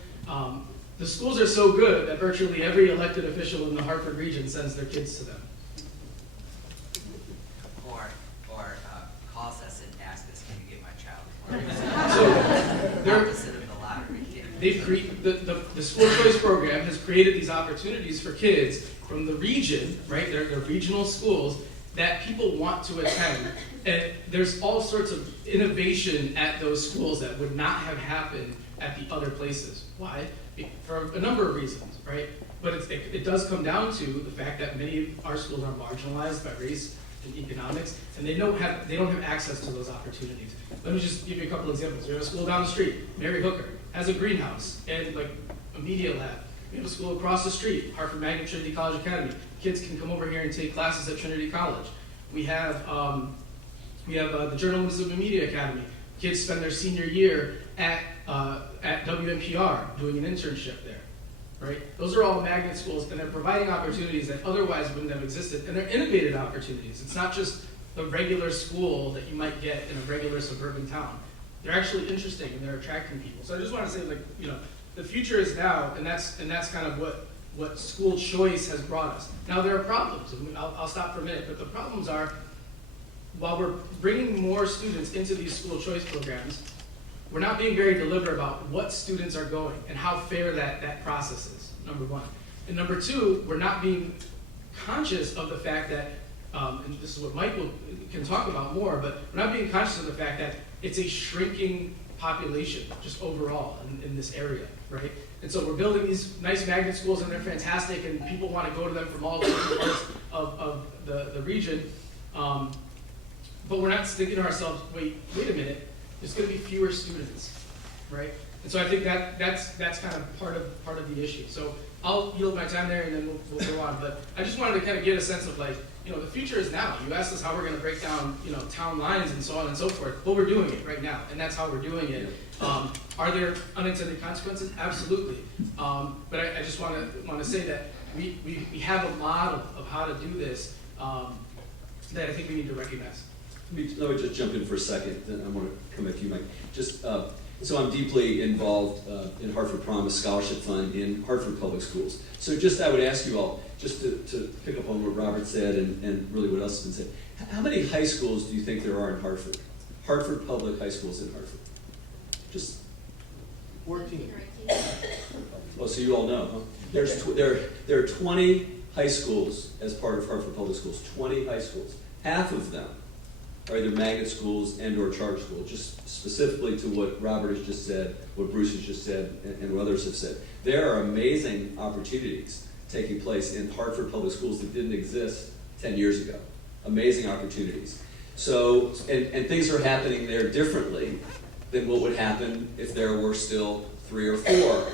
The schools are so good that virtually every elected official in the Hartford region sends their kids to them. Or calls us and asks us, can you get my child? So they're Opposite of the lottery. the school choice program has created these opportunities for kids from the region, right? They're regional schools that people want to attend. And there's all sorts of innovation at those schools that would not have happened at the other places. Why? For a number of reasons, right? But it does come down to the fact that many of our schools are marginalized by race and economics, and they don't have access to those opportunities. Let me just give you a couple examples. We have a school down the street, Mary Hooker, has a greenhouse and like a media lab. We have a school across the street, Hartford Magnet Trinity College Academy. Kids can come over here and take classes at Trinity College. We have the Journalism and Media Academy. Kids spend their senior year at WNPR doing an internship there, right? Those are all magnet schools, and they're providing opportunities that otherwise wouldn't have existed, and they're innovative opportunities. It's not just the regular school that you might get in a regular suburban town. They're actually interesting, and they're attracting people. So I just want to say, the future is now, and that's kind of what school choice has brought us. Now there are problems, and I'll stop for a minute, but the problems are, while we're bringing more students into these school choice programs, we're not being very deliberate about what students are going and how fair that process is, number one. And number two, we're not being conscious of the fact that, and this is what Michael can talk about more, but we're not being conscious of the fact that it's a shrinking population just overall in this area, right? And so we're building these nice magnet schools, and they're fantastic, and people want to go to them from all different parts of the region. But we're not thinking to ourselves, wait a minute, there's going to be fewer students, right? And so I think that's kind of part of the issue. So I'll yield my time there, and then we'll go on. But I just wanted to kind of get a sense of the future is now. You asked us how we're gonna break down, town lines and so on and so forth. Well, we're doing it right now, and that's how we're doing it. Are there unintended consequences? Absolutely. But I just wanna say that we have a model of how to do this, that I think we need to recognize. Let me just jump in for a second, then I want to come back to you, Mike. Just, so I'm deeply involved in Hartford Promise Scholarship Fund in Hartford Public Schools. So just, I would ask you all, just to pick up on what Robert said and really what else has been said. How many high schools do you think there are in Hartford? Hartford Public High Schools in Hartford? Just 14. Oh, so you all know, huh? There are 20 high schools as part of Hartford Public Schools, 20 high schools. Half of them are either magnet schools and or charter schools, just specifically to what Robert has just said, what Bruce has just said, and what others have said. There are amazing opportunities taking place in Hartford Public Schools that didn't exist 10 years ago. Amazing opportunities. So, and things are happening there differently than what would happen if there were still 3 or 4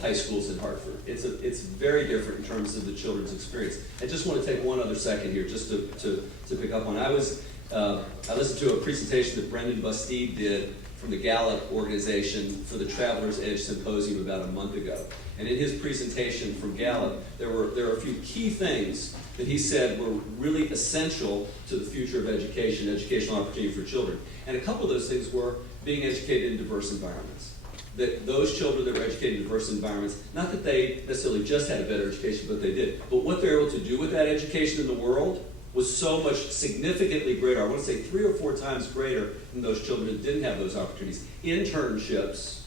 high schools in Hartford. It's very different in terms of the children's experience. I just want to take one other second here just to pick up on. I listened to a presentation that Brendan Bastide did from the Gallup organization for the Traveler's Edge Symposium about a month ago. And in his presentation from Gallup, there are a few key things that he said were really essential to the future of education, educational opportunity for children. And a couple of those things were being educated in diverse environments. That those children that were educated in diverse environments, not that they necessarily just had a better education, but they did. But what they're able to do with that education in the world was so much significantly greater. I want to say 3 or 4 times greater than those children that didn't have those opportunities. Internships,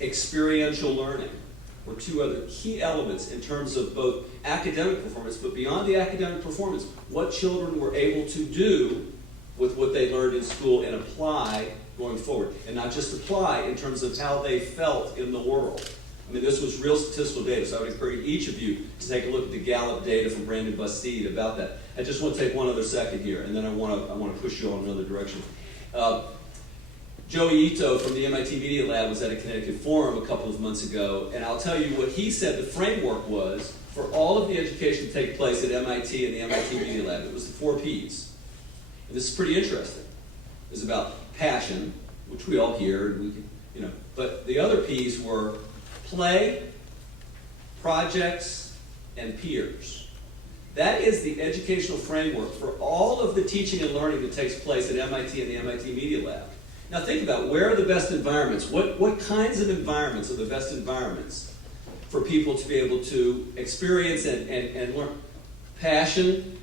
experiential learning were 2 other key elements in terms of both academic performance, but beyond the academic performance, what children were able to do with what they learned in school and apply going forward. And not just apply in terms of how they felt in the world. I mean, this was real statistical data, so I would encourage each of you to take a look at the Gallup data from Brandon Bastide about that. I just want to take one other second here, and then I want to push you on another direction. Joey Ito from the MIT Media Lab was at a Connecticut Forum a couple of months ago, and I'll tell you what he said the framework was for all of the education to take place at MIT and the MIT Media Lab. It was the 4 Ps. And this is pretty interesting. It was about passion, which we all hear, and we can, but the other Ps were play, projects, and peers. That is the educational framework for all of the teaching and learning that takes place at MIT and the MIT Media Lab. Now think about, where are the best environments? What kinds of environments are the best environments for people to be able to experience and learn? Passion,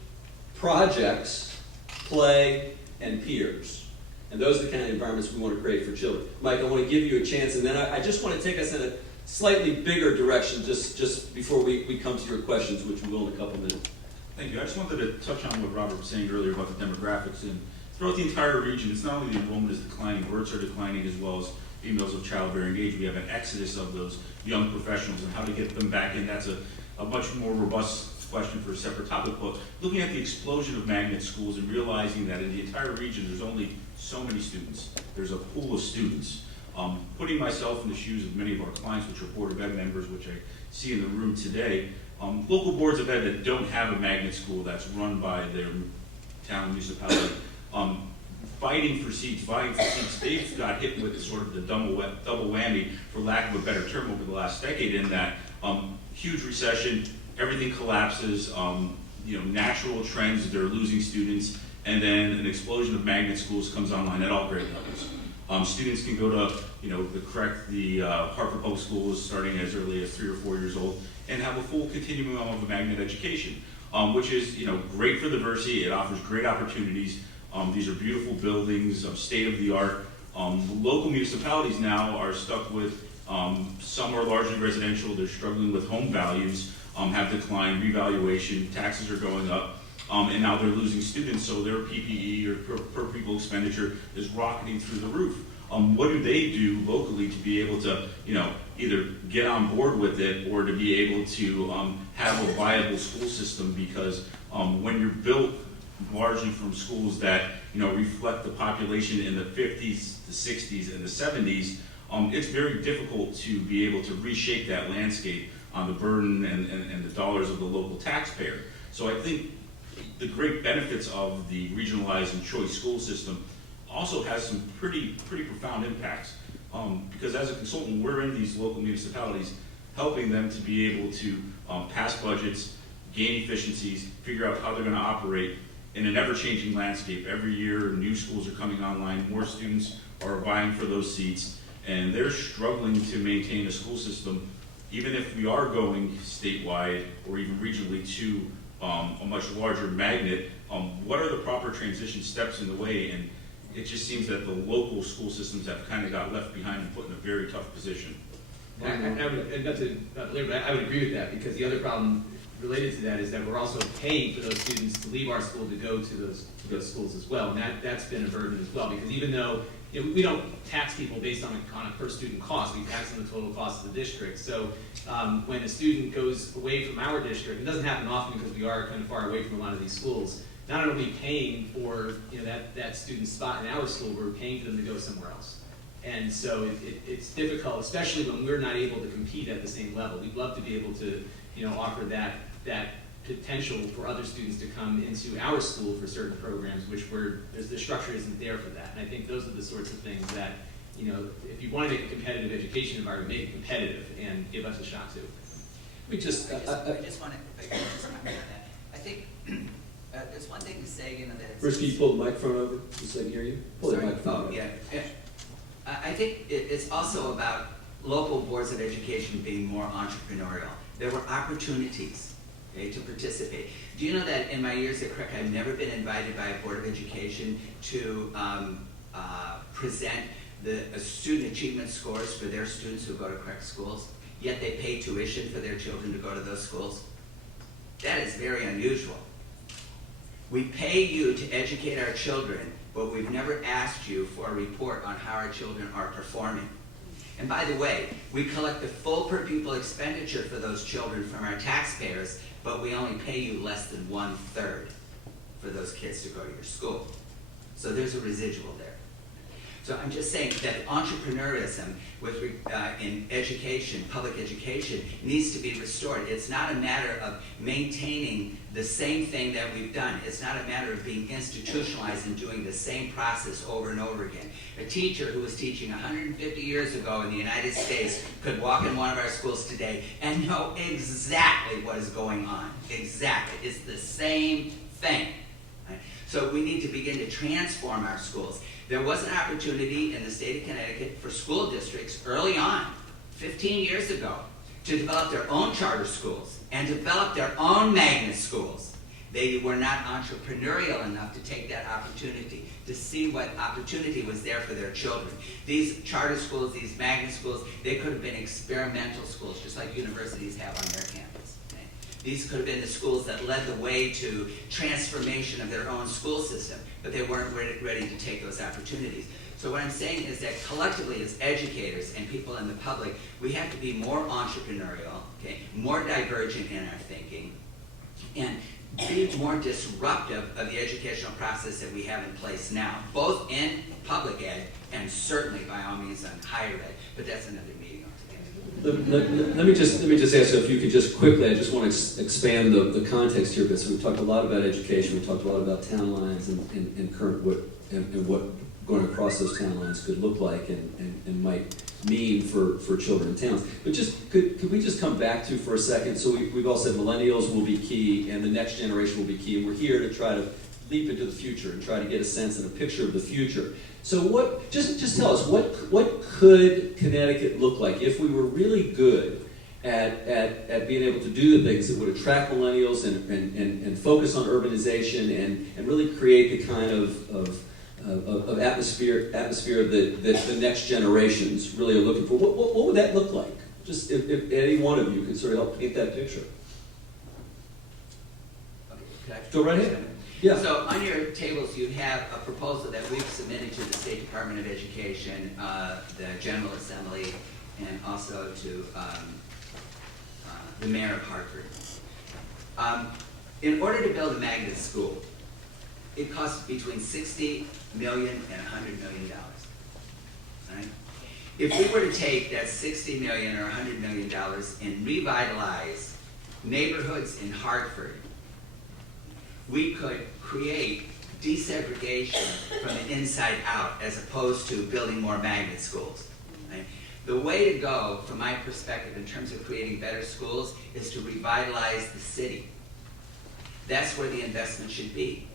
projects, play, and peers. And those are the kind of environments we want to create for children. Mike, I want to give you a chance, and then I just want to take us in a slightly bigger direction just before we come to your questions, which we will in a couple minutes. Thank you. I just wanted to touch on what Robert was saying earlier about the demographics. And throughout the entire region, it's not only the enrollment is declining, births are declining, as well as females of childbearing age. We have an exodus of those young professionals, and how to get them back in. That's a much more robust question for a separate topic. But looking at the explosion of magnet schools and realizing that in the entire region there's only so many students, there's a pool of students. Putting myself in the shoes of many of our clients, which are Board of Ed members, which I see in the room today, local boards of ed that don't have a magnet school that's run by their town municipality, fighting for seats, they've got hit with sort of the double whammy, for lack of a better term, over the last decade, in that huge recession, everything collapses, natural trends, they're losing students, and then an explosion of magnet schools comes online at all grade levels. Students can go to, the Hartford Public Schools starting as early as 3 or 4 years old and have a full continuum of a magnet education, which is, great for diversity. It offers great opportunities. These are beautiful buildings, state of the art. Local municipalities now are stuck with, some are largely residential, they're struggling with home values, have declined, revaluation, taxes are going up. And now they're losing students, so their PPE or per pupil expenditure is rocketing through the roof. What do they do locally to be able to, either get on board with it or to be able to have a viable school system? Because when you're built largely from schools that reflect the population in the 50s, the 60s, and the 70s, it's very difficult to be able to reshape that landscape on the burden and the dollars of the local taxpayer. So I think the great benefits of the regionalized and choice school system also has some pretty profound impacts. Because as a consultant, we're in these local municipalities, helping them to be able to pass budgets, gain efficiencies, figure out how they're going to operate in an ever-changing landscape. Every year, new schools are coming online, more students are vying for those seats, and they're struggling to maintain a school system, even if we are going statewide or even regionally to a much larger magnet. What are the proper transition steps in the way? And it just seems that the local school systems have kind of got left behind and put in a very tough position. I would, and not to belabor, but I would agree with that, because the other problem related to that is that we're also paying for those students to leave our school to go to those schools as well, and that's been a burden as well, because even though we don't tax people based on a per student cost, we tax on the total cost of the district. So when a student goes away from our district, it doesn't happen often because we are kind of far away from a lot of these schools. Not only are we paying for that student's spot in our school, we're paying for them to go somewhere else. And so it's difficult, especially when we're not able to compete at the same level. We'd love to be able to offer that potential for other students to come into our school for certain programs, which the structure isn't there for that. And I think those are the sorts of things that, if you want to make a competitive education environment, make it competitive and give us a shot too. We just, I just want to comment on that. I think there's one thing to say, that it's... Bruce, can you pull the microphone over so I can hear you? Pull the Sorry. microphone over. Yeah. I think it's also about local boards of education being more entrepreneurial. There were opportunities to participate. Do you know that in my years at CREC, I've never been invited by a board of education to present the student achievement scores for their students who go to CREC schools, yet they pay tuition for their children to go to those schools? That is very unusual. We pay you to educate our children, but we've never asked you for a report on how our children are performing. And by the way, we collect the full per pupil expenditure for those children from our taxpayers, but we only pay you less than 1/3 for those kids to go to your school. So there's a residual there. So I'm just saying that entrepreneurism in education, public education, needs to be restored. It's not a matter of maintaining the same thing that we've done. It's not a matter of being institutionalized and doing the same process over and over again. A teacher who was teaching 150 years ago in the United States could walk in one of our schools today and know exactly what is going on. Exactly. It's the same thing. Right? So we need to begin to transform our schools. There was an opportunity in the state of Connecticut for school districts early on, 15 years ago, to develop their own charter schools and develop their own magnet schools. They were not entrepreneurial enough to take that opportunity, to see what opportunity was there for their children. These charter schools, these magnet schools, they could have been experimental schools, just like universities have on their campus. Okay? These could have been the schools that led the way to transformation of their own school system, but they weren't ready to take those opportunities. So what I'm saying is that collectively as educators and people in the public, we have to be more entrepreneurial, okay, more divergent in our thinking, and be more disruptive of the educational process that we have in place now, both in public ed and certainly by all means on higher ed, but that's another meeting altogether. Let me just ask you if you could just quickly, I just want to expand the context here a bit. So we've talked a lot about education, we've talked a lot about town lines and current what going across those town lines could look like and might mean for children in towns. But just could we just come back to for a second? So we've all said millennials will be key and the next generation will be key, and we're here to try to leap into the future and try to get a sense and a picture of the future. So what? Just tell us what could Connecticut look like if we were really good at being able to do the things that would attract millennials and focus on urbanization and really create the kind of atmosphere that the next generations really are looking for. What would that look like? Just if any one of you could sort of help paint that picture. Okay, could I- Go right ahead. Yeah. So on your tables, you have a proposal that we've submitted to the State Department of Education, the General Assembly, and also to the Mayor of Hartford. In order to build a magnet school, it costs between $60 million and $100 million. Right? If we were to take that $60 million or $100 million and revitalize neighborhoods in Hartford, we could create desegregation from the inside out as opposed to building more magnet schools. Right? The way to go, from my perspective, in terms of creating better schools, is to revitalize the city. That's where the investment should be.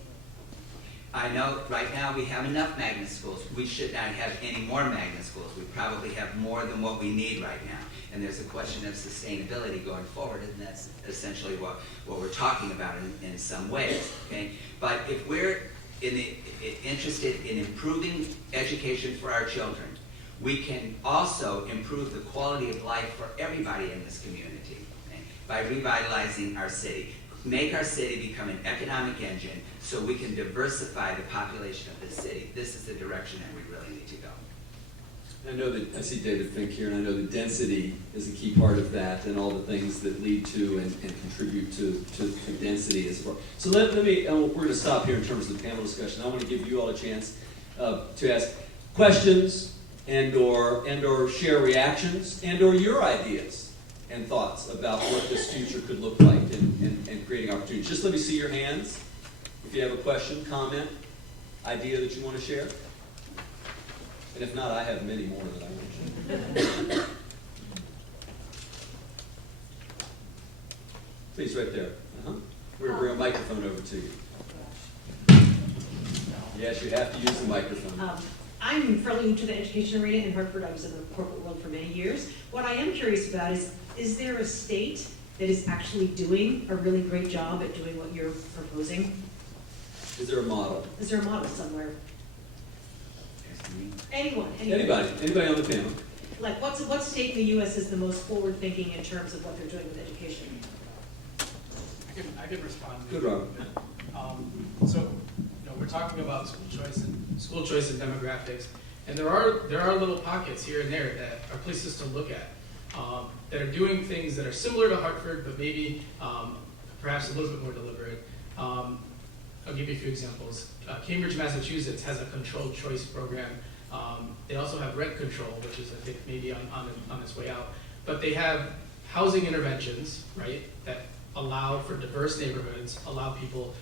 I know right now we have enough magnet schools. We should not have any more magnet schools. We probably have more than what we need right now. And there's a question of sustainability going forward, and that's essentially what we're talking about in some ways. Okay? But if we're interested in improving education for our children, we can also improve the quality of life for everybody in this community, okay, by revitalizing our city. Make our city become an economic engine so we can diversify the population of this city. This is the direction that we really need to go. I know that, I see David Fink here, and I know that density is a key part of that, and all the things that lead to and contribute to density as well. So let me, we're going to stop here in terms of the panel discussion. I want to give you all a chance to ask questions and/or share reactions and/or your ideas and thoughts about what this future could look like and creating opportunities. Just let me see your hands. If you have a question, comment, idea that you want to share. And if not, I have many more that I want to share. Please, right there. We'll bring a microphone over to you. Yes, you have to use the microphone. I'm fairly new to the education arena in Hartford. I was in the corporate world for many years. What I am curious about is there a state that is actually doing a really great job at doing what you're proposing? Is there a model? Is there a model somewhere? Anyone. Anybody on the panel? Like, what state in the U.S. is the most forward-thinking in terms of what they're doing with education? I can respond. Good, Robert. So, we're talking about school choice and demographics, and there are little pockets here and there that are places to look at that are doing things that are similar to Hartford, but maybe perhaps a little bit more deliberate. I'll give you a few examples. Cambridge, Massachusetts has a controlled choice program. They also have rent control, which is, I think, maybe on its way out. But they have housing interventions, right, that allow for diverse neighborhoods, allow people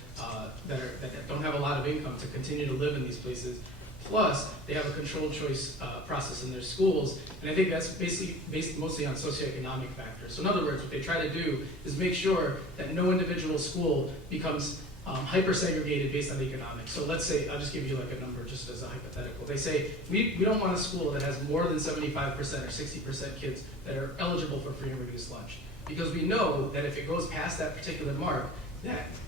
that don't have a lot of income to continue to live in these places. Plus, they have a controlled choice process in their schools, and I think that's basically based mostly on socioeconomic factors. So in other words, what they try to do is make sure that no individual school becomes hyper-segregated based on economics. So let's say, I'll just give you like a number just as a hypothetical. They say, we don't want a school that has more than 75% or 60% kids that are eligible for free and reduced lunch. Because we know that if it goes past that particular mark,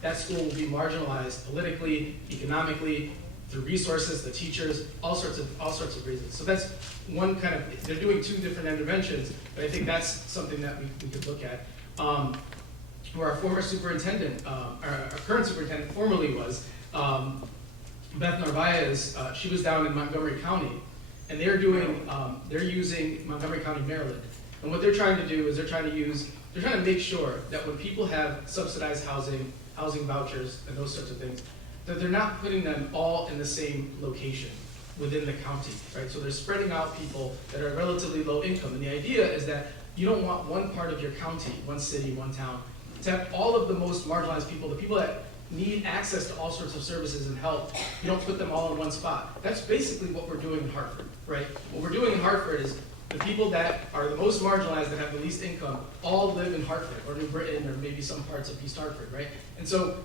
that school will be marginalized politically, economically, through resources, the teachers, all sorts of reasons. So that's one kind of, they're doing two different interventions, but I think that's something that we could look at. Where our former superintendent, our current superintendent formerly was, Beth Narvaez, she was down in Montgomery County, and they're using Montgomery County, Maryland. And what they're trying to do is they're trying to make sure that when people have subsidized housing vouchers, and those sorts of things, that they're not putting them all in the same location within the county, right? So they're spreading out people that are relatively low income. And the idea is that you don't want one part of your county, one city, one town, to have all of the most marginalized people, the people that need access to all sorts of services and help, you don't put them all in one spot. That's basically what we're doing in Hartford, right? What we're doing in Hartford is the people that are the most marginalized, that have the least income, all live in Hartford or New Britain or maybe some parts of East Hartford, right? And so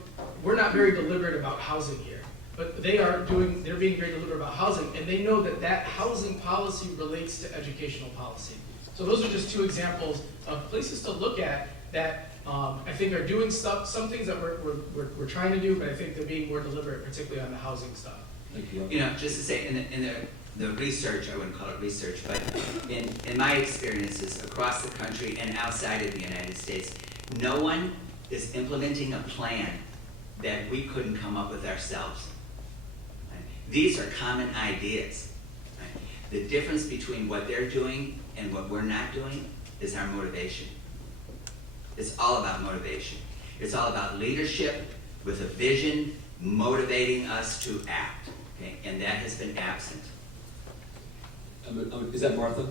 we're not very deliberate about housing here, but they're being very deliberate about housing, and they know that housing policy relates to educational policy. So those are just two examples of places to look at that I think are doing some things that we're trying to do, but I think they're being more deliberate, particularly on the housing stuff. Thank you. You know, just to say, in the research, I wouldn't call it research, but in my experiences across the country and outside of the United States, no one is implementing a plan that we couldn't come up with ourselves. Right? These are common ideas. Right? The difference between what they're doing and what we're not doing is our motivation. It's all about motivation. It's all about leadership with a vision motivating us to act. Okay? And that has been absent. Is that Martha?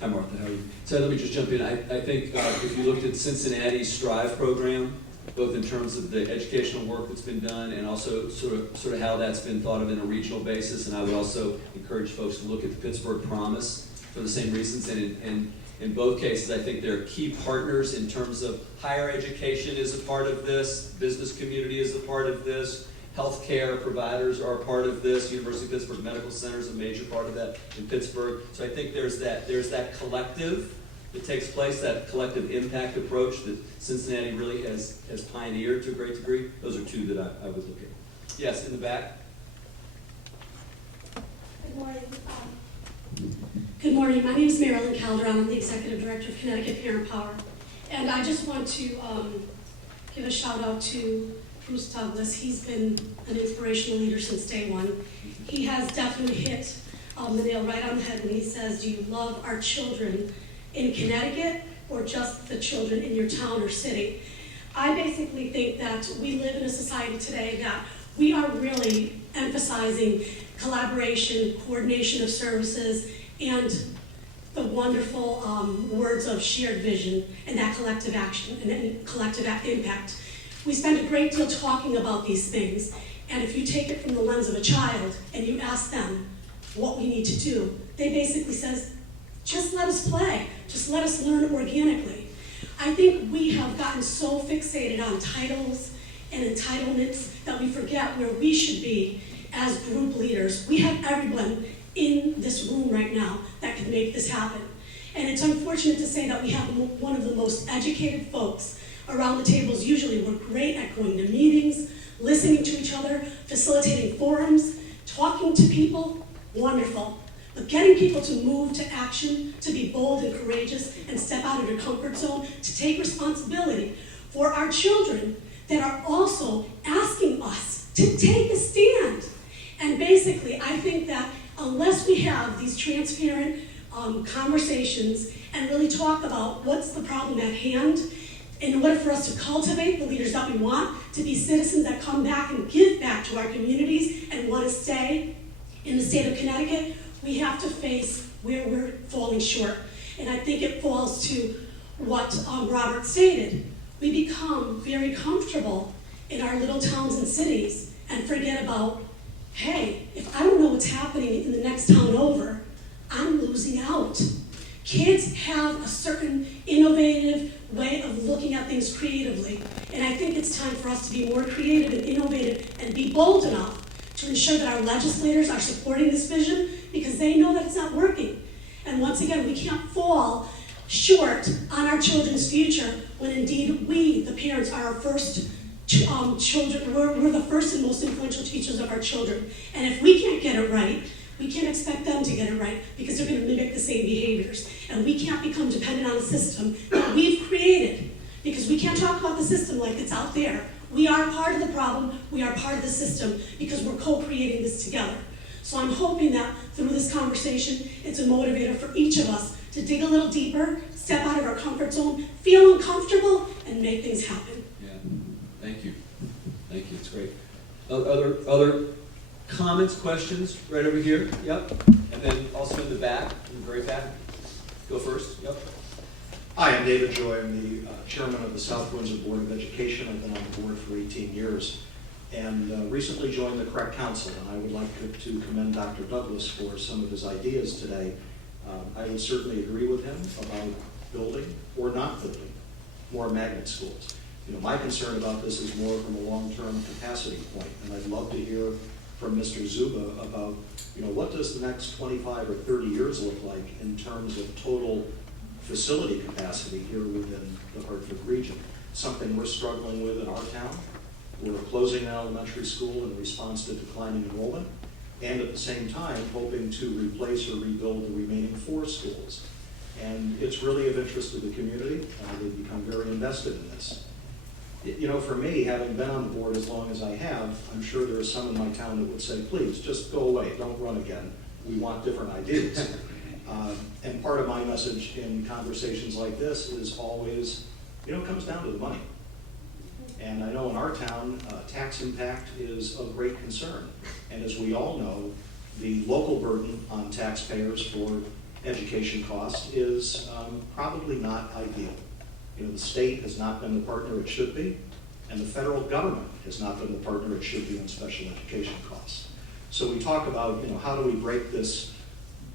Hi, Martha. How are you? So let me just jump in. I think if you looked at Cincinnati's Strive program, both in terms of the educational work that's been done and also sort of how that's been thought of in a regional basis. And I would also encourage folks to look at the Pittsburgh Promise for the same reasons. And in both cases, I think they're key partners in terms of higher education is a part of this, business community is a part of this, healthcare providers are a part of this, University of Pittsburgh Medical Center is a major part of that in Pittsburgh. So I think there's that collective that takes place, that collective impact approach that Cincinnati really has pioneered to a great degree. Those are two that I would look at. Yes, in the back. Good morning. Good morning. My name is Marilyn Calderon. I'm the Executive Director of Connecticut Parent Power. And I just want to give a shout out to Bruce Douglas. He's been an inspirational leader since day one. He has definitely hit the nail right on the head when he says, do you love our children in Connecticut or just the children in your town or city? I basically think that we live in a society today that we are really emphasizing collaboration, coordination of services, and the wonderful words of shared vision and that collective action and then collective impact. We spend a great deal talking about these things, and if you take it from the lens of a child and you ask them what we need to do, they basically says, just let us play, just let us learn organically. I think we have gotten so fixated on titles and entitlements that we forget where we should be as group leaders. We have everyone in this room right now that can make this happen. And it's unfortunate to say that we have one of the most educated folks around the tables. Usually we're great at going to meetings, listening to each other, facilitating forums, talking to people, wonderful. But getting people to move to action, to be bold and courageous and step out of their comfort zone, to take responsibility for our children that are also asking us to take a stand. And basically, I think that unless we have these transparent conversations and really talk about what's the problem at hand, in order for us to cultivate the leaders that we want, to be citizens that come back and give back to our communities and want to stay in the state of Connecticut, we have to face where we're falling short. And I think it falls to what Robert stated. We become very comfortable in our little towns and cities and forget about, hey, if I don't know what's happening in the next town over, I'm losing out. Kids have a certain innovative way of looking at things creatively. And I think it's time for us to be more creative and innovative and be bold enough to ensure that our legislators are supporting this vision because they know that it's not working. And once again, we can't fall short on our children's future when indeed we, the parents, are our first children. We're the first and most influential teachers of our children. And if we can't get it right, we can't expect them to get it right because they're going to mimic the same behaviors. And we can't become dependent on a system that we've created because we can't talk about the system like it's out there. We are part of the problem, we are part of the system because we're co-creating this together. So I'm hoping that through this conversation, it's a motivator for each of us to dig a little deeper, step out of our comfort zone, feel uncomfortable, and make things happen. Yeah, thank you. Thank you, it's great. Other comments, questions, right over here? Yep. And then also in the back, in the very back. Go first, yep. Hi, I'm David Joy. I'm the chairman of the South Windsor Board of Education. I've been on the board for 18 years and recently joined the Correct Council. And I would like to commend Dr. Douglas for some of his ideas today. I would certainly agree with him about building or not building more magnet schools. You know, my concern about this is more from a long-term capacity point, and I'd love to hear from Mr. Zuba about, you know, what does the next 25 or 30 years look like in terms of total facility capacity here within the Hartford region. Something we're struggling with in our town. We're closing an elementary school in response to declining enrollment, and at the same time hoping to replace or rebuild the remaining 4 schools. And it's really of interest to the community. They've become very invested in this. You know, for me, having been on the board as long as I have, I'm sure there are some in my town that would say, please, just go away, don't run again. We want different ideas. And part of my message in conversations like this is always, you know, it comes down to the money. And I know in our town, tax impact is of great concern. And as we all know, the local burden on taxpayers for education costs is probably not ideal. You know, the state has not been the partner it should be. And the federal government has not been the partner it should be on special education costs. So we talk about, how do we break this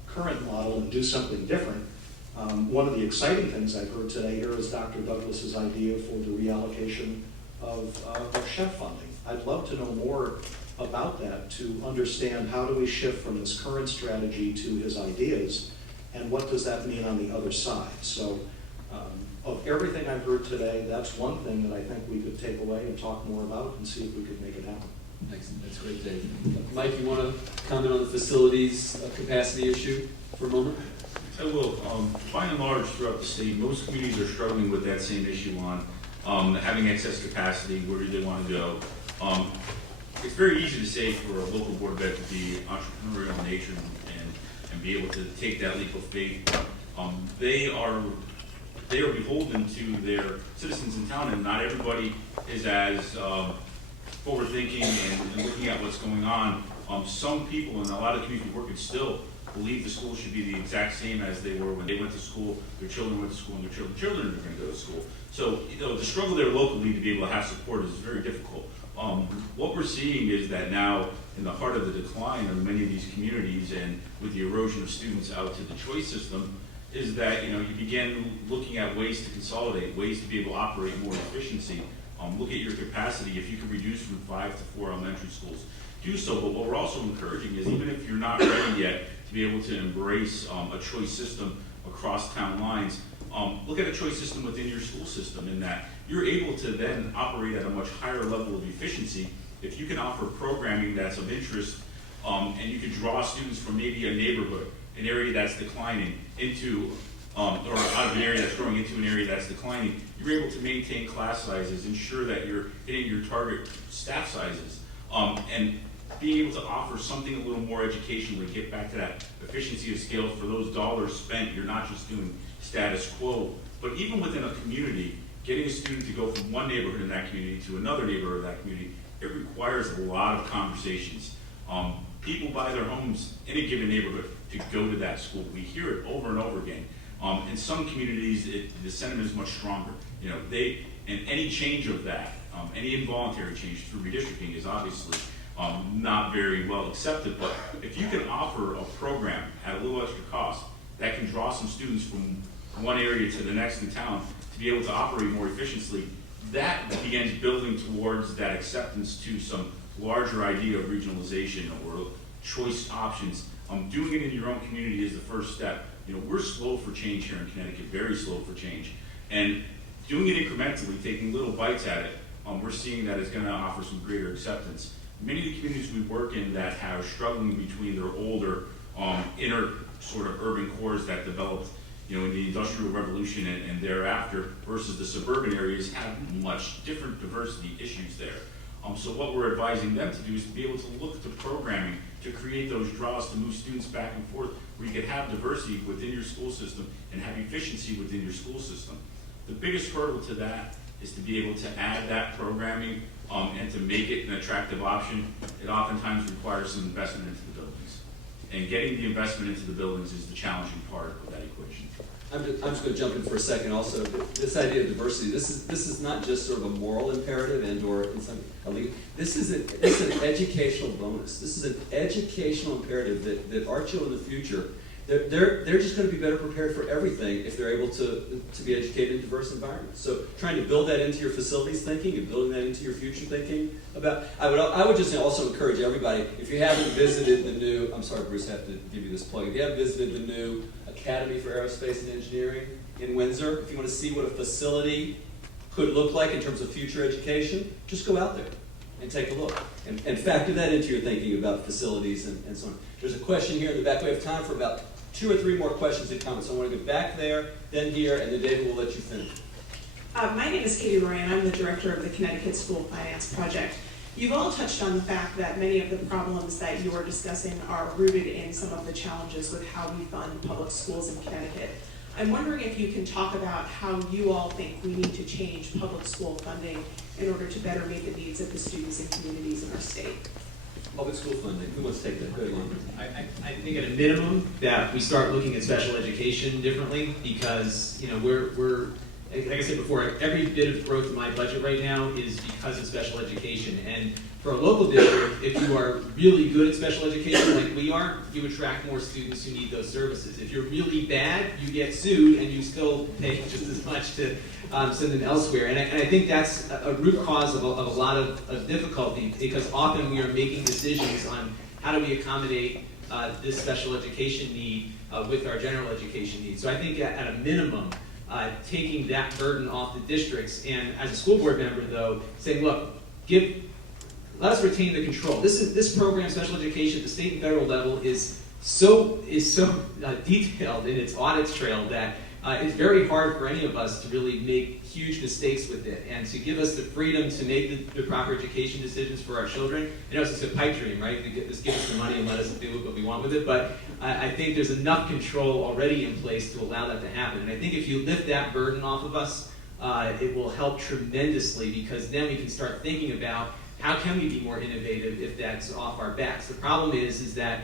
current model and do something different? One of the exciting things I've heard today here is Dr. Douglas's idea for the reallocation of SCHEF funding. I'd love to know more about that, to understand how do we shift from this current strategy to his ideas, and what does that mean on the other side? So of everything I've heard today, that's one thing that I think we could take away and talk more about and see if we could make it happen. Excellent, that's great, Dave. Mike, you want to comment on the facilities capacity issue for a moment? I will. By and large, throughout the state, most communities are struggling with that same issue on having excess capacity. Where do they want to go? It's very easy to say for a local board of ed to be entrepreneurial in nature and be able to take that leap of faith. They are beholden to their citizens in town, and not everybody is as forward-thinking and looking at what's going on. Some people in a lot of community workers still believe the school should be the exact same as they were when they went to school, their children went to school, and their children are going to go to school. So, the struggle there locally to be able to have support is very difficult. What we're seeing is that now, in the heart of the decline of many of these communities and with the erosion of students out to the choice system, is that you begin looking at ways to consolidate, ways to be able to operate more efficiency. Look at your capacity. If you can reduce from 5 to 4 elementary schools, do so. But what we're also encouraging is, even if you're not ready yet to be able to embrace a choice system across town lines, look at a choice system within your school system, in that you're able to then operate at a much higher level of efficiency if you can offer programming that's of interest, and you can draw students from maybe a neighborhood, an area that's declining, into or out of an area that's growing into an area that's declining. You're able to maintain class sizes, ensure that you're hitting your target staff sizes, and being able to offer something a little more educationally, get back to that efficiency of scale. For those dollars spent, you're not just doing status quo, but even within a community, getting a student to go from one neighborhood in that community to another neighborhood of that community, it requires a lot of conversations. People buy their homes in a given neighborhood to go to that school. We hear it over and over again. In some communities, the sentiment is much stronger. And any change of that, any involuntary change through redistricting is obviously not very well accepted. But if you can offer a program at a little extra cost that can draw some students from one area to the next in town to be able to operate more efficiently, that begins building towards that acceptance to some larger idea of regionalization or choice options. Doing it in your own community is the first step. We're slow for change here in Connecticut, very slow for change. And doing it incrementally, taking little bites at it, we're seeing that it's going to offer some greater acceptance. Many of the communities we work in that have struggling between their older inner sort of urban cores that developed in the Industrial Revolution and thereafter versus the suburban areas have much different diversity issues there. So what we're advising them to do is to be able to look to programming to create those draws to move students back and forth, where you can have diversity within your school system and have efficiency within your school system. The biggest hurdle to that is to be able to add that programming and to make it an attractive option. It oftentimes requires some investment into the buildings. And getting the investment into the buildings is the challenging part of that equation. I'm just going to jump in for a second also. This idea of diversity, this is not just sort of a moral imperative and/or this is an educational bonus. This is an educational imperative that our children in the future, they're just going to be better prepared for everything if they're able to be educated in diverse environments. So trying to build that into your facilities thinking and building that into your future thinking about, I would just also encourage everybody, if you haven't visited the new, I'm sorry Bruce, I have to give you this plug, if you haven't visited the new Academy for Aerospace and Engineering in Windsor, if you want to see what a facility could look like in terms of future education, just go out there and take a look and factor that into your thinking about facilities and so on. There's a question here in the back. We have time for about 2 or 3 more questions and comments. So I want to go back there, then here, and then David will let you finish. My name is Katie Moran. I'm the director of the Connecticut School Finance Project. You've all touched on the fact that many of the problems that you are discussing are rooted in some of the challenges with how we fund public schools in Connecticut. I'm wondering if you can talk about how you all think we need to change public school funding in order to better meet the needs of the students and communities in our state. Public school funding. Who wants to take that? Good one. I think at a minimum that we start looking at special education differently, because we're like I said before, every bit of growth in my budget right now is because of special education. And for a local district, if you are really good at special education like we are, you attract more students who need those services. If you're really bad, you get sued and you still pay just as much to send them elsewhere. And I think that's a root cause of a lot of difficulty, because often we are making decisions on how do we accommodate this special education need with our general education needs. So I think at a minimum, taking that burden off the districts, and as a school board member though, saying, look, let us retain the control. This program, special education, at the state and federal level, is so detailed in its audit trail that it's very hard for any of us to really make huge mistakes with it, and to give us the freedom to make the proper education decisions for our children. You know, it's just a pipe dream, right? Just give us the money and let us do what we want with it. But I think there's enough control already in place to allow that to happen. And I think if you lift that burden off of us, it will help tremendously, because then we can start thinking about how can we be more innovative if that's off our backs. The problem is that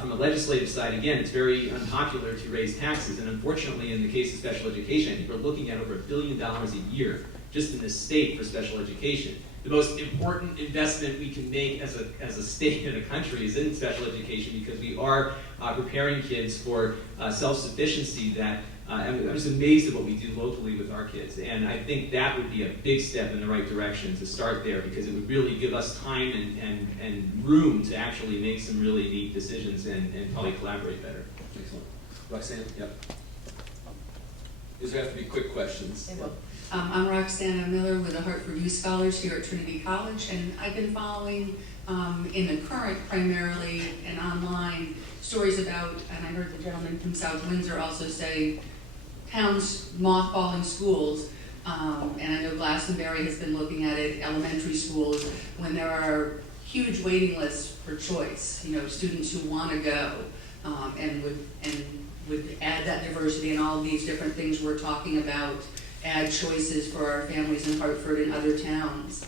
from a legislative side, again, it's very unpopular to raise taxes. And unfortunately, in the case of special education, I think we're looking at over $1 billion a year just in this state for special education. The most important investment we can make as a state and a country is in special education, because we are preparing kids for self-sufficiency that I'm just amazed at what we do locally with our kids. And I think that would be a big step in the right direction to start there, because it would really give us time and room to actually make some really neat decisions and probably collaborate better. Excellent. Roxanne? Yep. These have to be quick questions. I'm Roxanna Miller with the Hartford Youth Scholars here at Trinity College, and I've been following in the current primarily and online stories about, and I heard the gentleman from South Windsor also say, towns mothballing schools, and I know Glastonbury has been looking at it, elementary schools, when there are huge waiting lists for choice, you know, students who want to go, and would add that diversity and all of these different things we're talking about, add choices for our families in Hartford and other towns.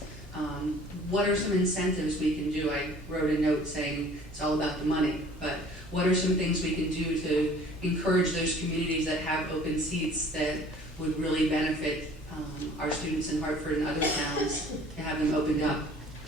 What are some incentives we can do? I wrote a note saying it's all about the money, but what are some things we can do to encourage those communities that have open seats that would really benefit our students in Hartford and other towns to have them opened up?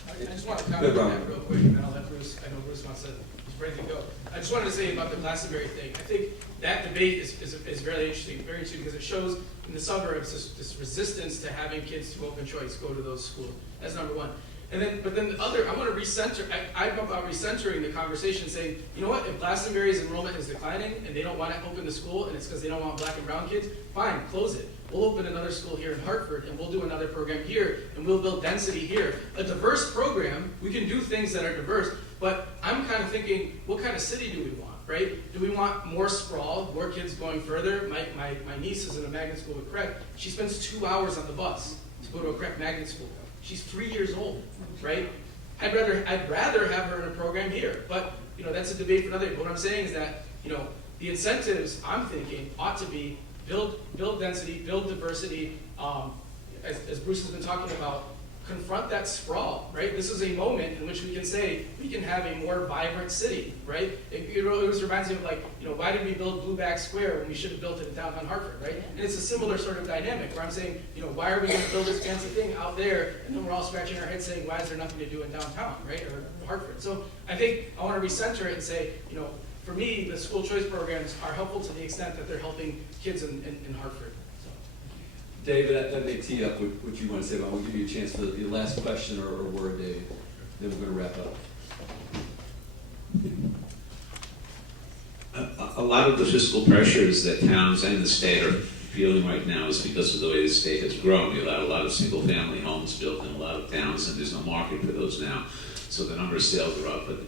I just want to comment on that real quick, and then I'll let Bruce, I know Bruce wants to, he's ready to go. I just wanted to say about the Glastonbury thing. I think that debate is very interesting, because it shows in the suburbs this resistance to having kids to open choice go to those schools. That's number one. But then the other, I want to recenter, I'm about recentering the conversation, saying, you know what, if Glastonbury's enrollment is declining and they don't want to open the school and it's because they don't want black and brown kids, fine, close it. We'll open another school here in Hartford and we'll do another program here and we'll build density here. A diverse program, we can do things that are diverse, but I'm kind of thinking, what kind of city do we want, right? Do we want more sprawl, more kids going further? My niece is in a magnet school with Craig. She spends 2 hours on the bus to go to a Craig magnet school. She's 3 years old, right? I'd rather have her in a program here, but you know that's a debate for another day. But what I'm saying is that the incentives I'm thinking ought to be build density, build diversity. As Bruce has been talking about, confront that sprawl, right? This is a moment in which we can say we can have a more vibrant city, right? It always reminds me of why did we build Blueback Square when we should have built it in downtown Hartford, right? And it's a similar sort of dynamic where I'm saying, why are we going to build this fancy thing out there, and then we're all scratching our heads saying, why is there nothing to do in downtown, right, or Hartford? So I think I want to recenter it and say, for me, the school choice programs are helpful to the extent that they're helping kids in Hartford. David, that may tee up what you want to say, but we'll give you a chance for the last question or word, David. Then we're going to wrap up. A lot of the fiscal pressures that towns and the state are feeling right now is because of the way the state has grown. We allowed a lot of single-family homes built in a lot of towns, and there's no market for those now. So the number of sales are up, but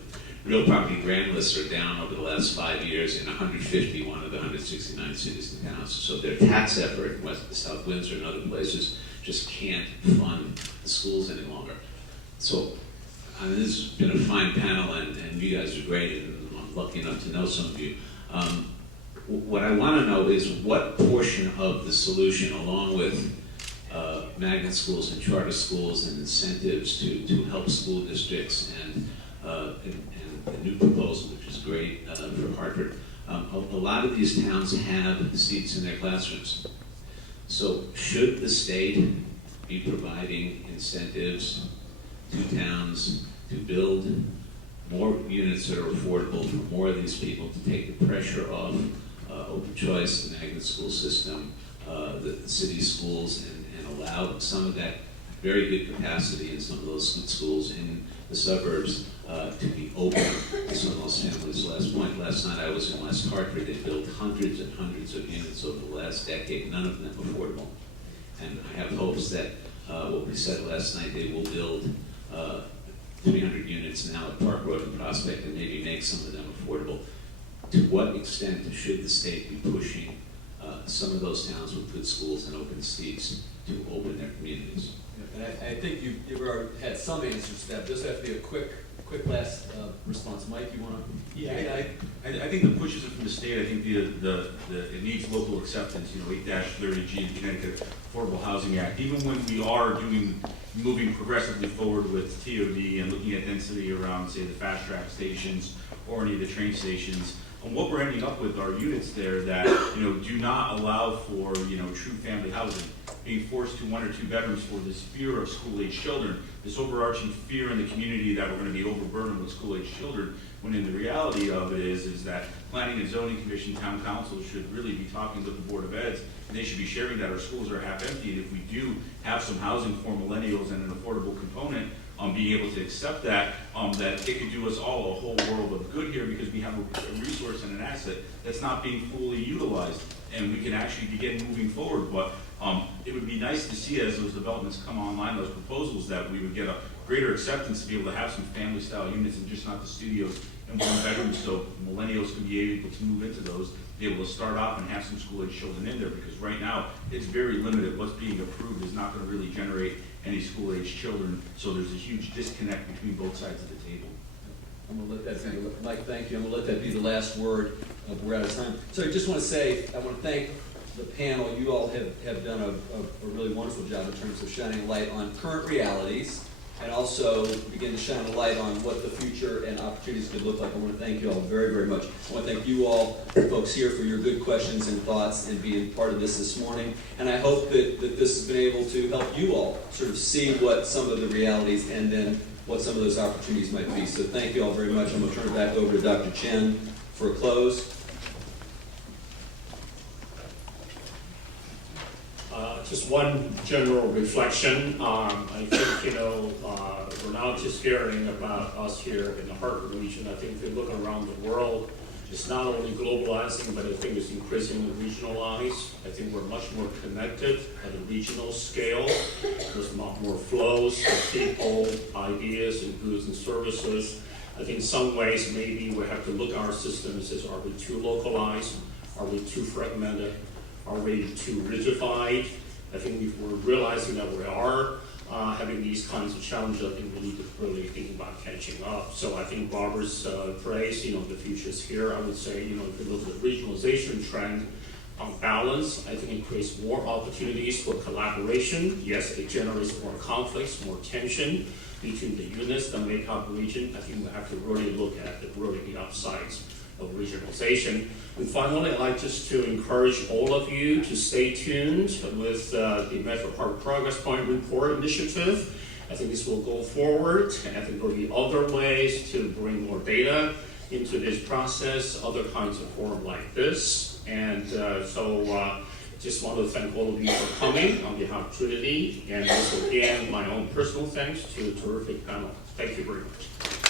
real property grant lists are down over the last 5 years in 151 of the 169 cities and towns. So their tax effort in South Windsor and other places just can't fund the schools any longer. So this has been a fine panel, and you guys are great, and I'm lucky enough to know some of you. What I want to know is what portion of the solution, along with magnet schools and charter schools and incentives to help school districts and the new proposal, which is great for Hartford. A lot of these towns have seats in their classrooms. So should the state be providing incentives to towns to build more units that are affordable for more of these people, to take the pressure off open choice, the magnet school system, the city schools, and allow some of that very good capacity in some of those good schools in the suburbs to be open to some of those families. Last night I was in West Hartford. They built hundreds and hundreds of units over the last decade, none of them affordable. And I have hopes that what we said last night, they will build 300 units now at Park Road and Prospect and maybe make some of them affordable. To what extent should the state be pushing some of those towns with good schools and open streets to open their communities? And I think you've already had some answers to that. This has to be a quick last response. Mike, you want to? Yeah, I think the push isn't from the state. I think it needs local acceptance. 8-30G in Connecticut Affordable Housing Act. Even when we are moving progressively forward with TOD and looking at density around, say, the fast track stations or any of the train stations, and what we're ending up with are units there that do not allow for true family housing, being forced to 1 or 2 bedrooms for this fear of school-age children, this overarching fear in the community that we're going to be overburdened with school-age children, when in the reality of it is that Planning and Zoning Commission, Town Council should really be talking with the Board of Eds, and they should be sharing that our schools are half empty, and if we do have some housing for millennials and an affordable component, being able to accept that, that it could do us all a whole world of good here, because we have a resource and an asset that's not being fully utilized, and we can actually begin moving forward. But it would be nice to see, as those developments come online, those proposals, that we would get a greater acceptance to be able to have some family-style units and just not the studios and 1 bedrooms, so millennials can be able to move into those, be able to start off and have some school-age children in there, because right now it's very limited. What's being approved is not going to really generate any school-age children, so there's a huge disconnect between both sides of the table. I'm going to let that be, Mike, thank you. I'm going to let that be the last word. We're out of time. So I just want to say, I want to thank the panel. You all have done a really wonderful job in terms of shining a light on current realities, and also begin to shine a light on what the future and opportunities could look like. I want to thank you all very, very much. I want to thank you all, folks here, for your good questions and thoughts and being part of this morning. And I hope that this has been able to help you all sort of see what some of the realities and then what some of those opportunities might be. So thank you all very much. I'm going to turn it back over to Dr. Chen for a close. Just one general reflection. I think, we're not just hearing about us here in the Hartford region. I think if you look around the world, it's not only globalizing, but I think it's increasingly regionalized. I think we're much more connected at a regional scale. There's a lot more flows of people, ideas, and goods and services. I think in some ways, maybe we have to look at our systems as, are we too localized? Are we too fragmented? Are we too rigidified? I think if we're realizing that we are having these kinds of challenges, I think we need to really think about catching up. So I think Barbara's praise, the future's here. I would say, if you look at the regionalization trend, on balance, I think it creates more opportunities for collaboration. Yes, it generates more conflicts, more tension between the units that make up the region. I think we have to really look at the upsides of regionalization. And finally, I'd like just to encourage all of you to stay tuned with the Metro Park Progress Point Report Initiative. I think this will go forward. I think there will be other ways to bring more data into this process, other kinds of forum like this. And just want to thank all of you for coming on behalf of Trinity, and also again, my own personal thanks to a terrific panel. Thank you very much.